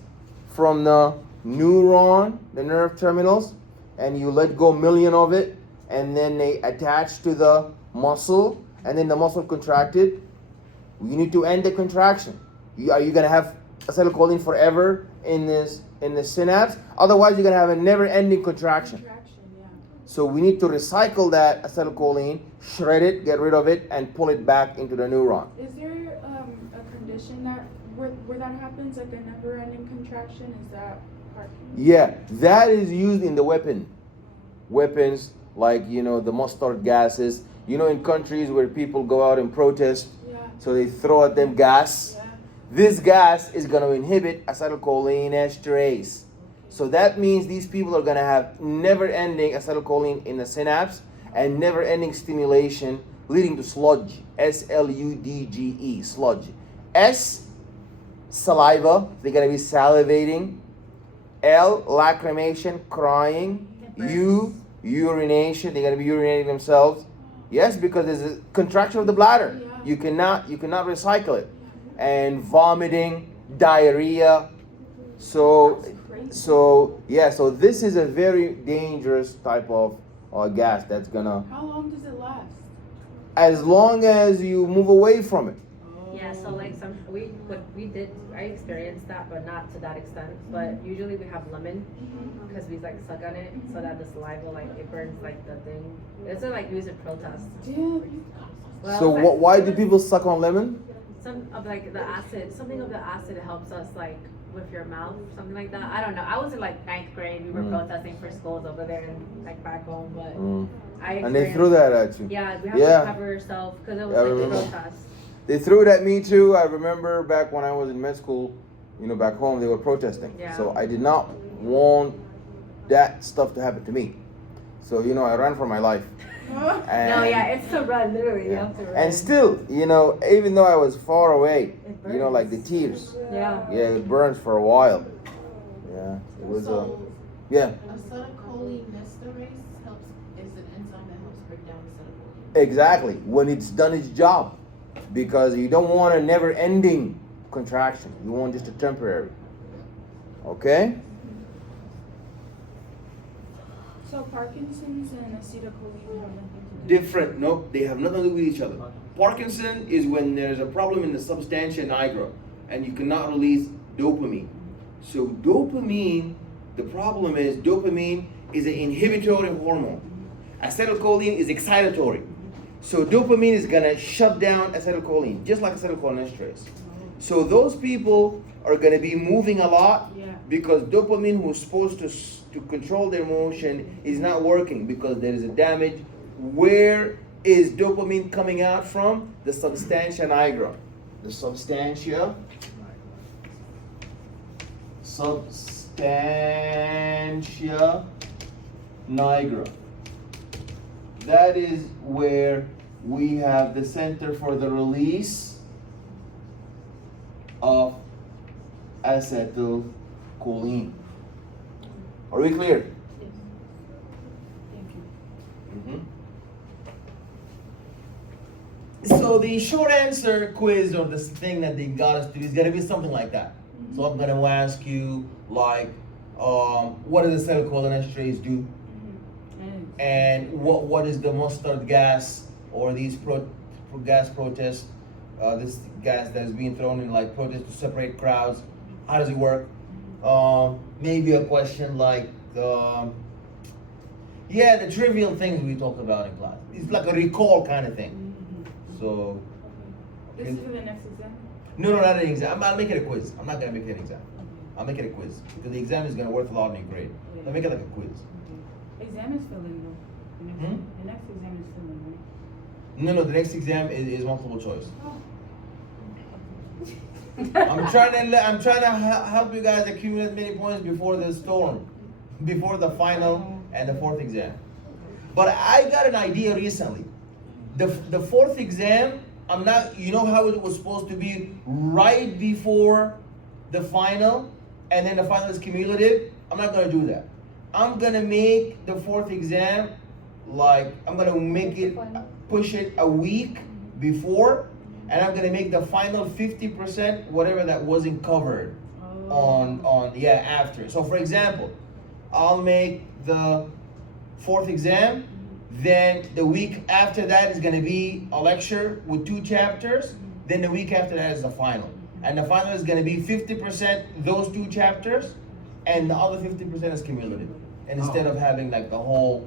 from the neuron, the nerve terminals, and you let go 1,000,000 of it, and then they attach to the muscle, and then the muscle contracted, you need to end the contraction. Are you going to have acetylcholine forever in the synapse? Otherwise, you're going to have a never-ending contraction. So we need to recycle that acetylcholine, shred it, get rid of it, and pull it back into the neuron. Is there a condition that where that happens, like a never-ending contraction? Is that Parkinson's? Yeah, that is used in the weapons like the mustard gases. In countries where people go out and protest, so they throw at them gas. Yeah. This gas is going to inhibit acetylcholinesterase. So that means these people are going to have never-ending acetylcholine in the synapse and never-ending stimulation, leading to sludge. SLUDGE, sludge. S, saliva. They're going to be salivating. L, lacrimation, crying. U, urination. They're going to be urinating themselves. Yes, because there's a contraction of the bladder. Yeah. You cannot recycle it. And vomiting, diarrhea. So this is a very dangerous type of gas that's gonna. How long does it last? As long as you move away from it. Yeah, so like I experienced that, but not to that extent. But usually we have lemon because we like suck on it so that the saliva it burns the thing. It's like used in protest. Yeah. Well, So why do people suck on lemon? Some of the acid, something of the acid helps us with your mouth, something like that. I don't know. I was in 9th grade. We were protesting for schools over there and back home, but And they threw that at you. Yeah, we have to cover ourselves because it was a protest. They threw it at me too. I remember back when I was in med school, back home they were protesting. Yeah. So I did not want that stuff to happen to me. So I ran for my life. It's to run, literally. You have to run. And still, even though I was far away, like the tears. Yeah. Yeah, it burns for a while. Yeah, it was yeah. Acetylcholinesterase is an enzyme that helps break down acetylcholine. Exactly, when it's done its job, because you don't want a never-ending contraction. You want just a temporary. Okay. So Parkinson's and acetylcholine have nothing to do. Different. Nope, they have nothing to do with each other. Parkinson is when there's a problem in the substantia nigra and you cannot release dopamine. So dopamine, the problem is dopamine is an inhibitory hormone. Acetylcholine is excitatory. So dopamine is gonna shut down acetylcholine, just like acetylcholinesterase. So those people are gonna be moving a lot because dopamine, who's supposed to control their motion, is not working because there is a damage. Where is dopamine coming out from? The substantia nigra. The substantia nigra. That is where we have the center for the release of acetylcholine. Are we clear? Yes. Thank you. So the short answer quiz, or this thing that they got us to do, is going to be something like that. So I'm going to ask you what does acetylcholinesterase do? And what is the mustard gas or these gas protests this gas that's being thrown in like protests to separate crowds. How does it work? Maybe a question like, yeah, the trivial things we talked about in class. It's like a recall kind of thing. So, This is for the next exam? no, not an exam. I'll make it a quiz. I'm not gonna make it an exam. I'll make it a quiz because the exam is gonna worth a lot in your grade. I'll make it like a quiz. Exam is filling though. The next exam is filling, right? No, the next exam is multiple choice. I'm trying to help you guys accumulate many points before the storm, before the final and the fourth exam. But I got an idea recently. The fourth exam, I'm not. You know how it was supposed to be right before the final, and then the final is cumulative. I'm not gonna do that. I'm gonna make the fourth exam like I'm gonna make it push it a week before. And I'm gonna make the final 50% whatever that wasn't covered on after. So for example, I'll make the fourth exam, then the week after that is gonna be a lecture with 2 chapters, then the week after that is the final. And the final is gonna be 50% those 2 chapters, and the other 50% is cumulative. And instead of having like the whole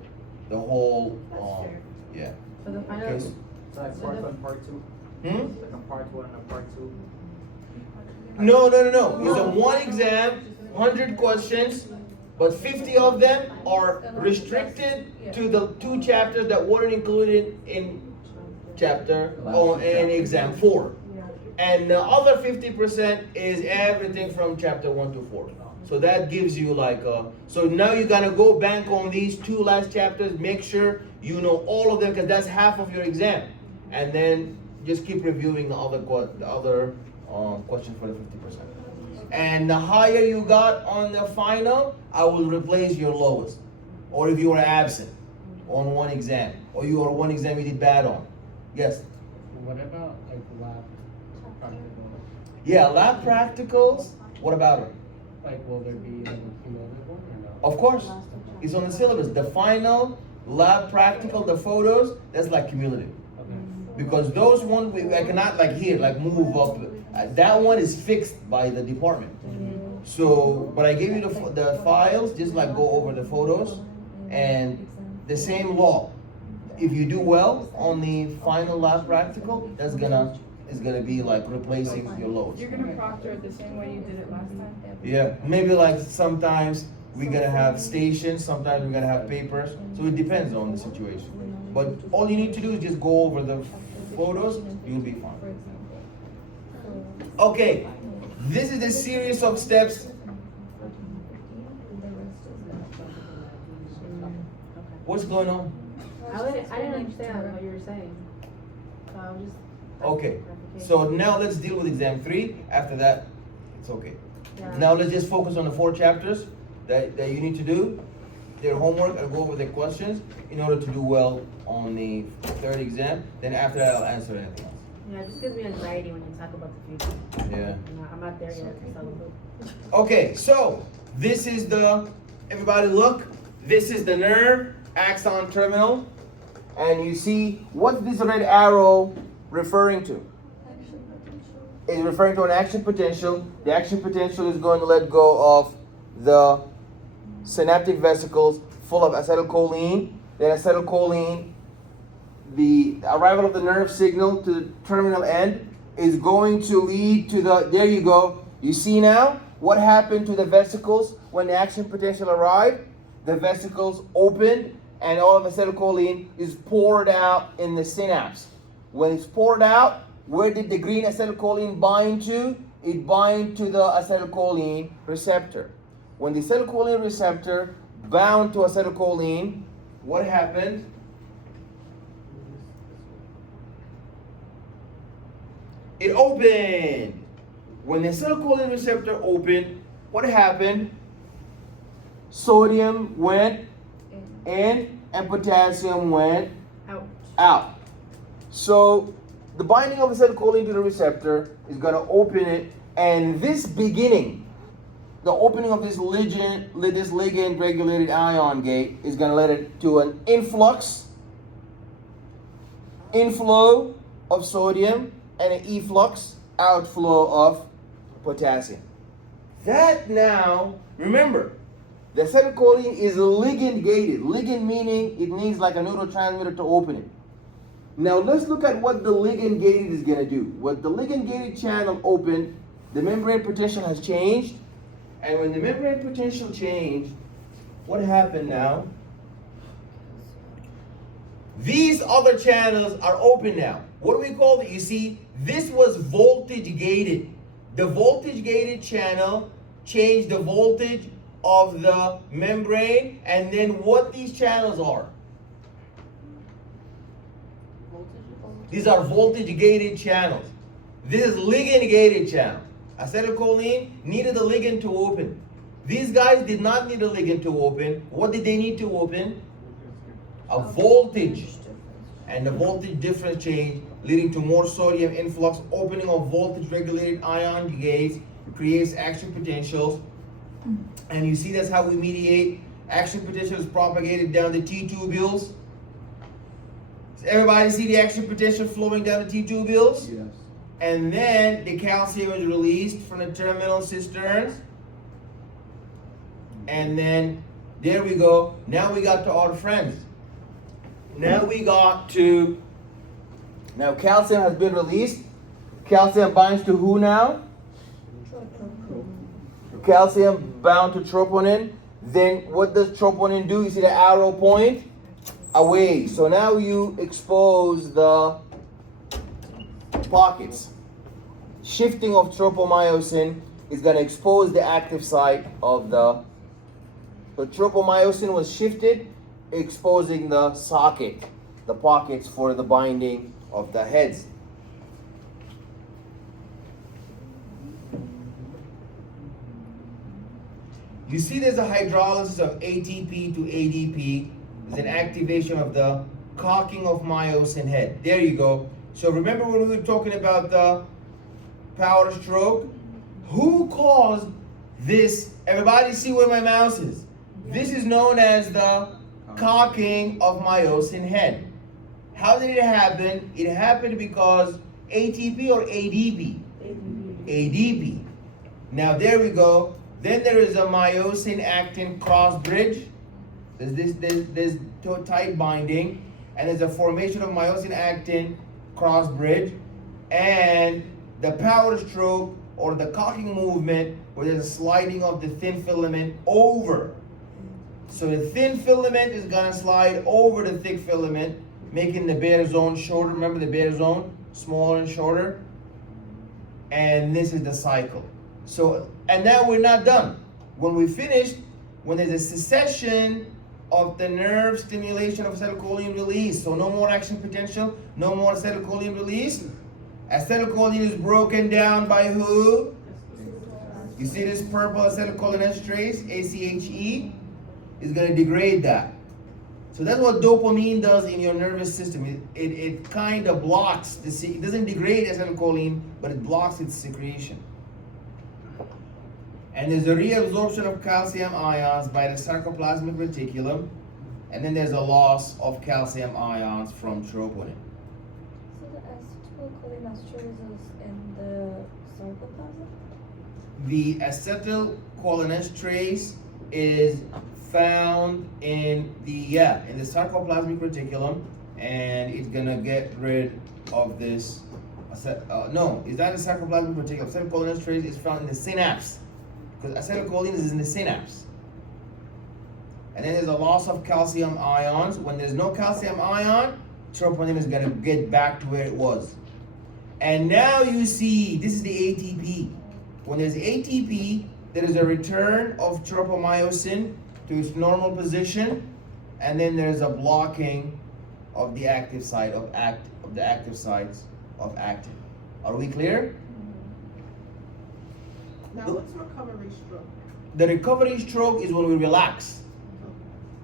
yeah. So the final. Okay. So like part 1, part 2. Like a part 1 and a part 2. No. It's a one exam, 100 questions, but 50 of them are restricted to the 2 chapters that weren't included in chapter or in exam 4. And the other 50% is everything from chapter 1 to 4. So that gives you like so now you're gonna go bank on these 2 last chapters, make sure you know all of them because that's half of your exam. And then just keep reviewing the other questions for the 50%. And the higher you got on the final, I will replace your lowest. Or if you were absent on one exam, or you are one exam you did bad on. Yes? What about like lab practicals? Yeah, lab practicals, what about it? Like will there be like a cumulative one or no? Of course, it's on the syllabus. The final lab practical, the photos, that's like cumulative. Because those ones, I cannot like here, like move up. That one is fixed by the department. So, but I gave you the files, just like go over the photos. And the same law. If you do well on the final lab practical, is gonna be like replacing your loads. You're gonna proctor it the same way you did it last time? Yeah, maybe like sometimes we're gonna have stations, sometimes we're gonna have papers. So it depends on the situation. But all you need to do is just go over the photos, you'll be fine. Okay, this is the series of steps. What's going on? I didn't understand what you were saying. So I was just. Okay, so now let's deal with exam 3. After that, it's okay. Yeah. Now let's just focus on the 4 chapters that you need to do, their homework, and go over their questions in order to do well on the 3rd exam. Then after that, I'll answer anything else. Yeah, it just gives me anxiety when you talk about the future. Yeah. I'm not there yet. So. Okay, so this is everybody look, this is the nerve axon terminal. And you see, what's this red arrow referring to? It's referring to an action potential. The action potential is going to let go of the synaptic vesicles full of acetylcholine. Then acetylcholine, the arrival of the nerve signal to the terminal end is going to lead to there you go. You see now what happened to the vesicles when the action potential arrived? The vesicles opened and all of acetylcholine is poured out in the synapse. When it's poured out, where did the green acetylcholine bind to? It binds to the acetylcholine receptor. When the acetylcholine receptor bound to acetylcholine, what happened? It opened. When the acetylcholine receptor opened, what happened? Sodium went in and potassium went out. So the binding of acetylcholine to the receptor is going to open it, and this beginning, the opening of this ligand regulated ion gate is going to lead it to an inflow of sodium and an efflux, outflow of potassium. That now, remember, the acetylcholine is ligand gated. Ligand meaning it needs like a neurotransmitter to open it. Now let's look at what the ligand gated is going to do. What the ligand gated channel opened, the membrane potential has changed. And when the membrane potential changed, what happened now? These other channels are open now. What do we call it? You see, this was voltage gated. The voltage gated channel changed the voltage of the membrane, and then what these channels are. These are voltage gated channels. This is ligand gated channel. Acetylcholine needed a ligand to open. These guys did not need a ligand to open. What did they need to open? A voltage. And the voltage difference change leading to more sodium influx, opening of voltage regulated ion gates, creates action potentials. And you see that's how we mediate. Action potential is propagated down the T tubules. Does everybody see the action potential flowing down the T tubules? Yes. And then the calcium is released from the terminal cisterns. And then there we go. Now we got to our friends. Now calcium has been released. Calcium binds to who now? Calcium bound to troponin. Then what does troponin do? You see the arrow point? Away. So now you expose the pockets. Shifting of tropomyosin is going to expose the active site of the. So tropomyosin was shifted, exposing the socket, the pockets for the binding of the heads. You see there's a hydrolysis of ATP to ADP. There's an activation of the cocking of myosin head. There you go. So remember when we were talking about the power stroke? Who caused this? Everybody see where my mouse is? This is known as the cocking of myosin head. How did it happen? It happened because ATP or ADP? ADP. Now there we go. Then there is a myosin actin cross bridge. There's tight binding, and there's a formation of myosin actin cross bridge, and the power stroke or the cocking movement where there's a sliding of the thin filament over. So the thin filament is gonna slide over the thick filament, making the bare zone shorter. Remember the bare zone? Smaller and shorter. And this is the cycle. So, and now we're not done. When we finished, when there's a cessation of the nerve stimulation of acetylcholine release, so no more action potential, no more acetylcholine release. Acetylcholine is broken down by who? You see this purple acetylcholinesterase, ACHE, is going to degrade that. So that's what dopamine does in your nervous system. It kind of blocks, it doesn't degrade acetylcholine, but it blocks its secretion. And there's a reabsorption of calcium ions by the sarcoplasmic reticulum, and then there's a loss of calcium ions from troponin. So the acetylcholinesterase is in the sarcoplasm? The acetylcholinesterase is found in the sarcoplasmic reticulum, and it's gonna get rid of this. No, it's not the sarcoplasmic reticulum. Acetylcholinesterase is found in the synapse, because acetylcholine is in the synapse. And then there's a loss of calcium ions. When there's no calcium ion, troponin is gonna get back to where it was. And now you see, this is the ATP. When there's ATP, there is a return of tropomyosin to its normal position, and then there's a blocking of the active site of the active sites of actin. Are we clear? Now what's recovery stroke? The recovery stroke is when we relax.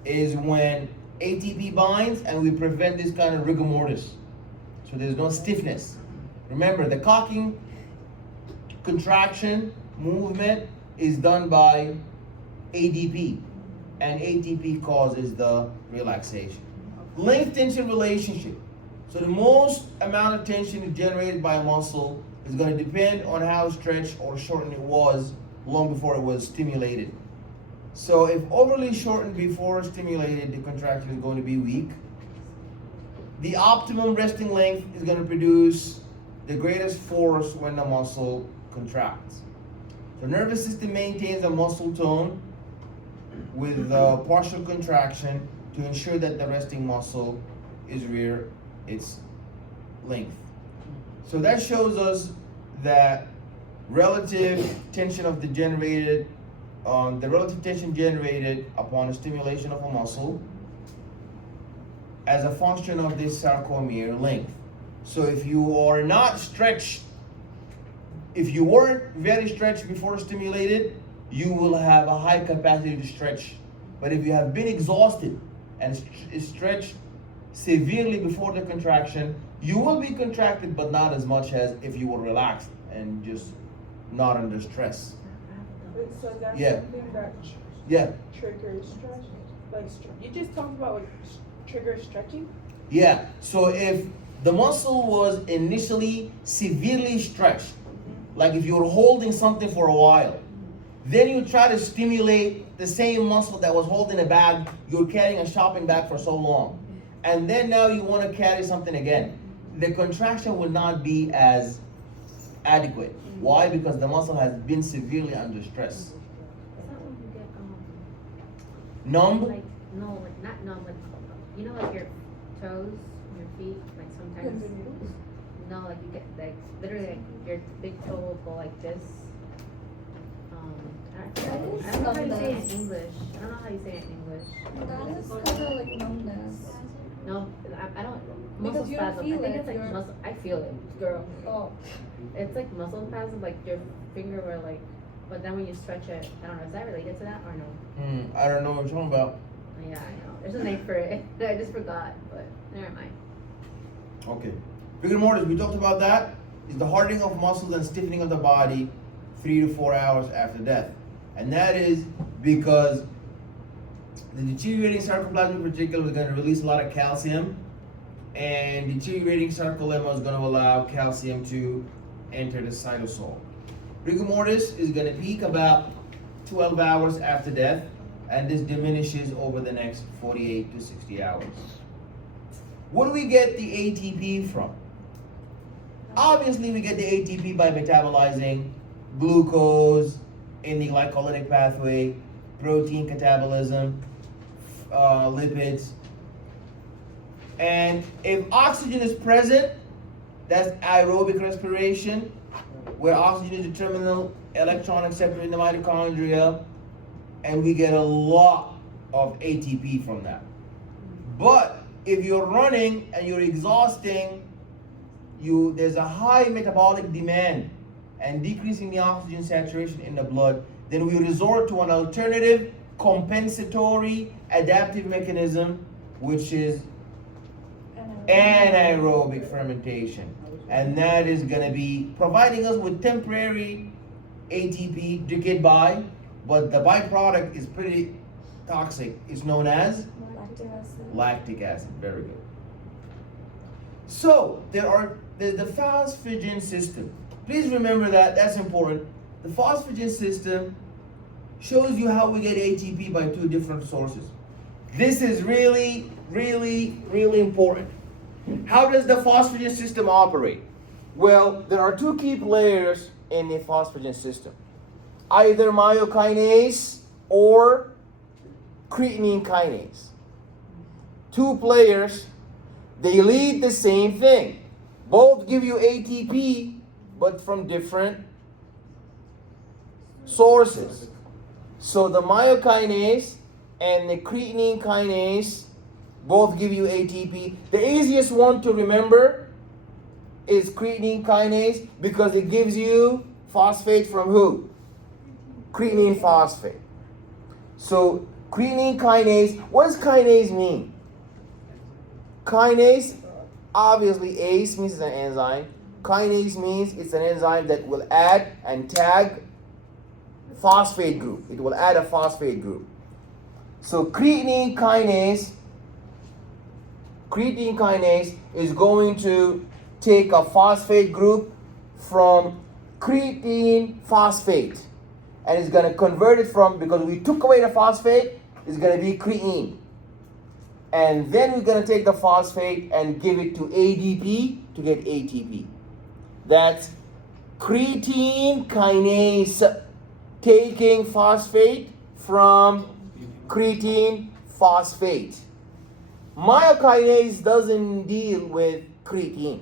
Is when ATP binds and we prevent this kind of rigor mortis. So there's no stiffness. Remember, the cocking, contraction, movement is done by ADP, and ATP causes the relaxation. Length tension relationship. So the most amount of tension generated by a muscle is going to depend on how stretched or shortened it was long before it was stimulated. So if overly shortened before stimulated, the contraction is going to be weak. The optimum resting length is going to produce the greatest force when the muscle contracts. The nervous system maintains a muscle tone with partial contraction to ensure that the resting muscle is rear its length. So that shows us that relative tension of the relative tension generated upon the stimulation of a muscle as a function of this sarcomere length. So if you are not stretched, if you weren't very stretched before stimulated, you will have a high capacity to stretch. But if you have been exhausted and stretched severely before the contraction, you will be contracted, but not as much as if you were relaxed and just not under stress. Wait, so that's Yeah. something that Yeah, triggers stretch? Like, you just talked about trigger stretching? yeah. So if the muscle was initially severely stretched, like if you were holding something for a while, then you try to stimulate the same muscle that was holding a bag, you're carrying a shopping bag for so long. And then now you want to carry something again. The contraction will not be as adequate. Why? Because the muscle has been severely under stress. Is that when you get Numb? like no, like not numb, like you know, like your toes, your feet, like sometimes. No, like you get like literally like your big toe will go like this. I don't know how you say it in English. I don't know how you say it in English. That is kind of like numbness. No, I don't. Because Muscle you don't spasm. feel I think it, it's like you're- muscle. I feel it, girl. Oh, It's like muscle spasm, like your finger will like. But then when you stretch it, I don't know. Is that related to that or no? I don't know what you're talking about. Yeah, I know. There's a name for it. I just forgot, but never mind. Okay. Rigor mortis, we talked about that. Is the hardening of muscles and stiffening of the body 3 to 4 hours after death. And that is because the deteriorating sarcoplasmic reticulum is going to release a lot of calcium, and deteriorating sarcolemma is going to allow calcium to enter the cytosol. Rigor mortis is going to peak about 12 hours after death, and this diminishes over the next 48 to 60 hours. Where do we get the ATP from? Obviously, we get the ATP by metabolizing glucose in the glycolytic pathway, protein catabolism, lipids. And if oxygen is present, that's aerobic respiration, where oxygen is the terminal electron acceptor in the mitochondria, and we get a lot of ATP from that. But if you're running and you're exhausting, there's a high metabolic demand and decreasing the oxygen saturation in the blood, then we resort to an alternative compensatory adaptive mechanism, which is anaerobic fermentation. And that is going to be providing us with temporary ATP to get by, but the byproduct is pretty toxic. It's known as lactic acid. lactic acid. Very good. So there's the phosphagen system. Please remember that. That's important. The phosphagen system shows you how we get ATP by two different sources. This is really, really, really important. How does the phosphagen system operate? Well, there are two key players in the phosphagen system. Either myokinase or creatinine kinase. Two players, they lead the same thing. Both give you ATP, but from different sources. So the myokinase and the creatinine kinase both give you ATP. The easiest one to remember is creatinine kinase because it gives you phosphate from who? Creatinine phosphate. So creatinine kinase, what does kinase mean? Kinase, obviously ACE means it's an enzyme. Kinase means it's an enzyme that will add and tag phosphate group. It will add a phosphate group. So creatinine kinase creatine kinase is going to take a phosphate group from creatine phosphate, and it's going to convert it from, because we took away the phosphate, it's going to be creatine. And then we're going to take the phosphate and give it to ADP to get ATP. That's creatine kinase taking phosphate from creatine phosphate. Myokinase doesn't deal with creatine.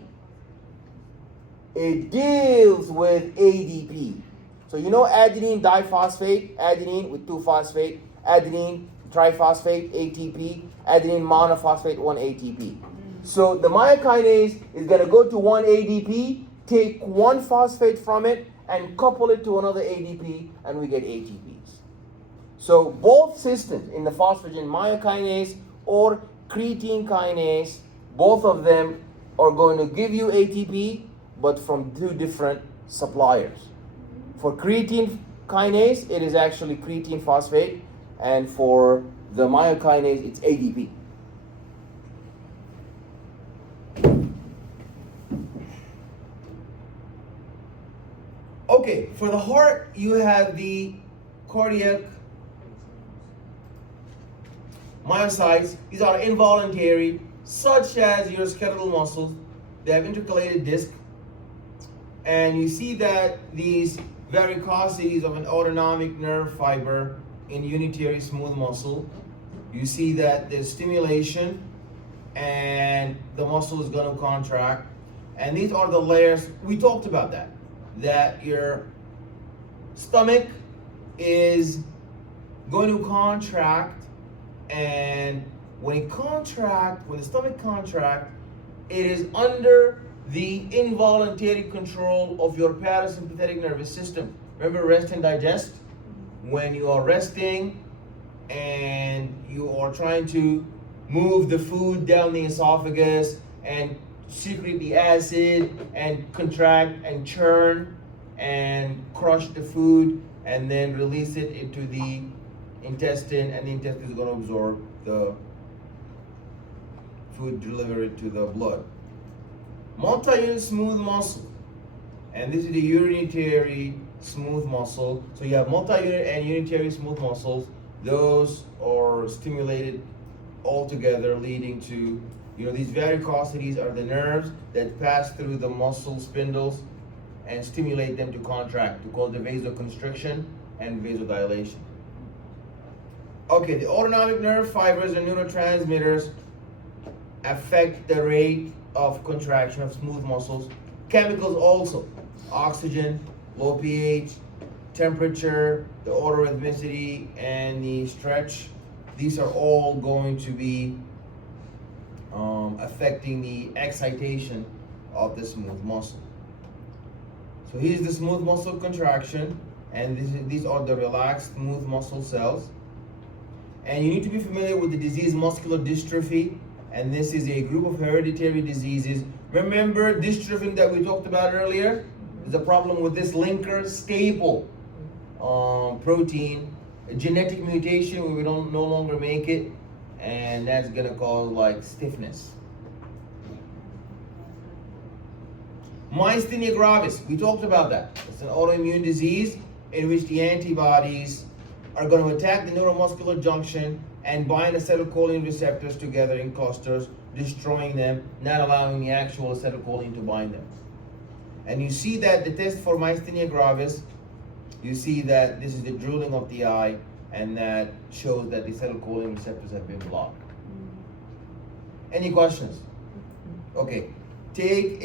It deals with ADP. So you know adenine diphosphate, adenine with 2-phosphate, adenine triphosphate, ATP, adenine monophosphate, 1 ATP. So the myokinase is going to go to 1 ADP, take 1 phosphate from it, and couple it to another ADP, and we get ATPs. So both systems, in the phosphagen myokinase or creatine kinase, both of them are going to give you ATP, but from 2 different suppliers. For creatine kinase, it is actually creatine phosphate, and for the myokinase, it's ADP. Okay, for the heart, you have the cardiac myocytes. These are involuntary, such as your skeletal muscles. They have intercalated disc. And you see that these varicosities of an autonomic nerve fiber in unitary smooth muscle, you see that there's stimulation and the muscle is going to contract. And these are the layers. We talked about that your stomach is going to contract, and when the stomach contracts, it is under the involuntary control of your parasympathetic nervous system. Remember rest and digest? When you are resting and you are trying to move the food down the esophagus and secrete the acid and contract and churn and crush the food and then release it into the intestine, and the intestine is going to absorb the food, deliver it to the blood. Multi-unit smooth muscle, and this is the unitary smooth muscle. So you have multi-unit and unitary smooth muscles. Those are stimulated all together, leading to, these varicosities are the nerves that pass through the muscle spindles and stimulate them to contract, to cause the vasoconstriction and vasodilation. Okay, the autonomic nerve fibers and neurotransmitters affect the rate of contraction of smooth muscles. Chemicals also, oxygen, low pH, temperature, the autorhythmicity, and the stretch. These are all going to be affecting the excitation of the smooth muscle. So here's the smooth muscle contraction, and these are the relaxed smooth muscle cells. And you need to be familiar with the disease muscular dystrophy, and this is a group of hereditary diseases. Remember dystrophin that we talked about earlier? There's a problem with this linker staple protein, a genetic mutation where we don't no longer make it, and that's gonna cause like stiffness. Myasthenia gravis, we talked about that. It's an autoimmune disease in which the antibodies are going to attack the neuromuscular junction and bind acetylcholine receptors together in clusters, destroying them, not allowing the actual acetylcholine to bind them. And you see that the test for myasthenia gravis, you see that this is the drooling of the eye, and that shows that the acetylcholine receptors have been blocked. Any questions? Okay, take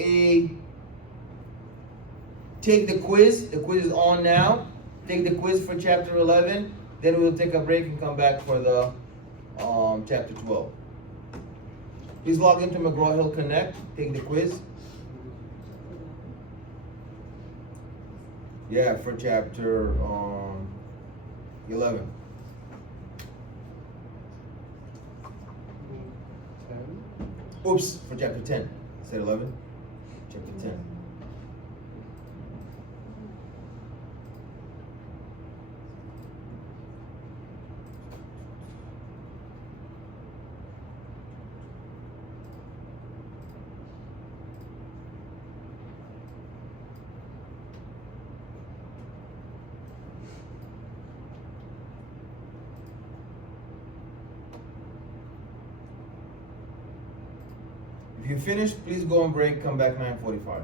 the quiz. The quiz is on now. Take the quiz for chapter 11. Then we'll take a break and come back for the chapter 12. Please log into McGraw-Hill Connect. Take the quiz. Yeah, for chapter 11. 10. Oops, for chapter 10. I said 11. Chapter 10. If you finish, please go on break, come back 9:45.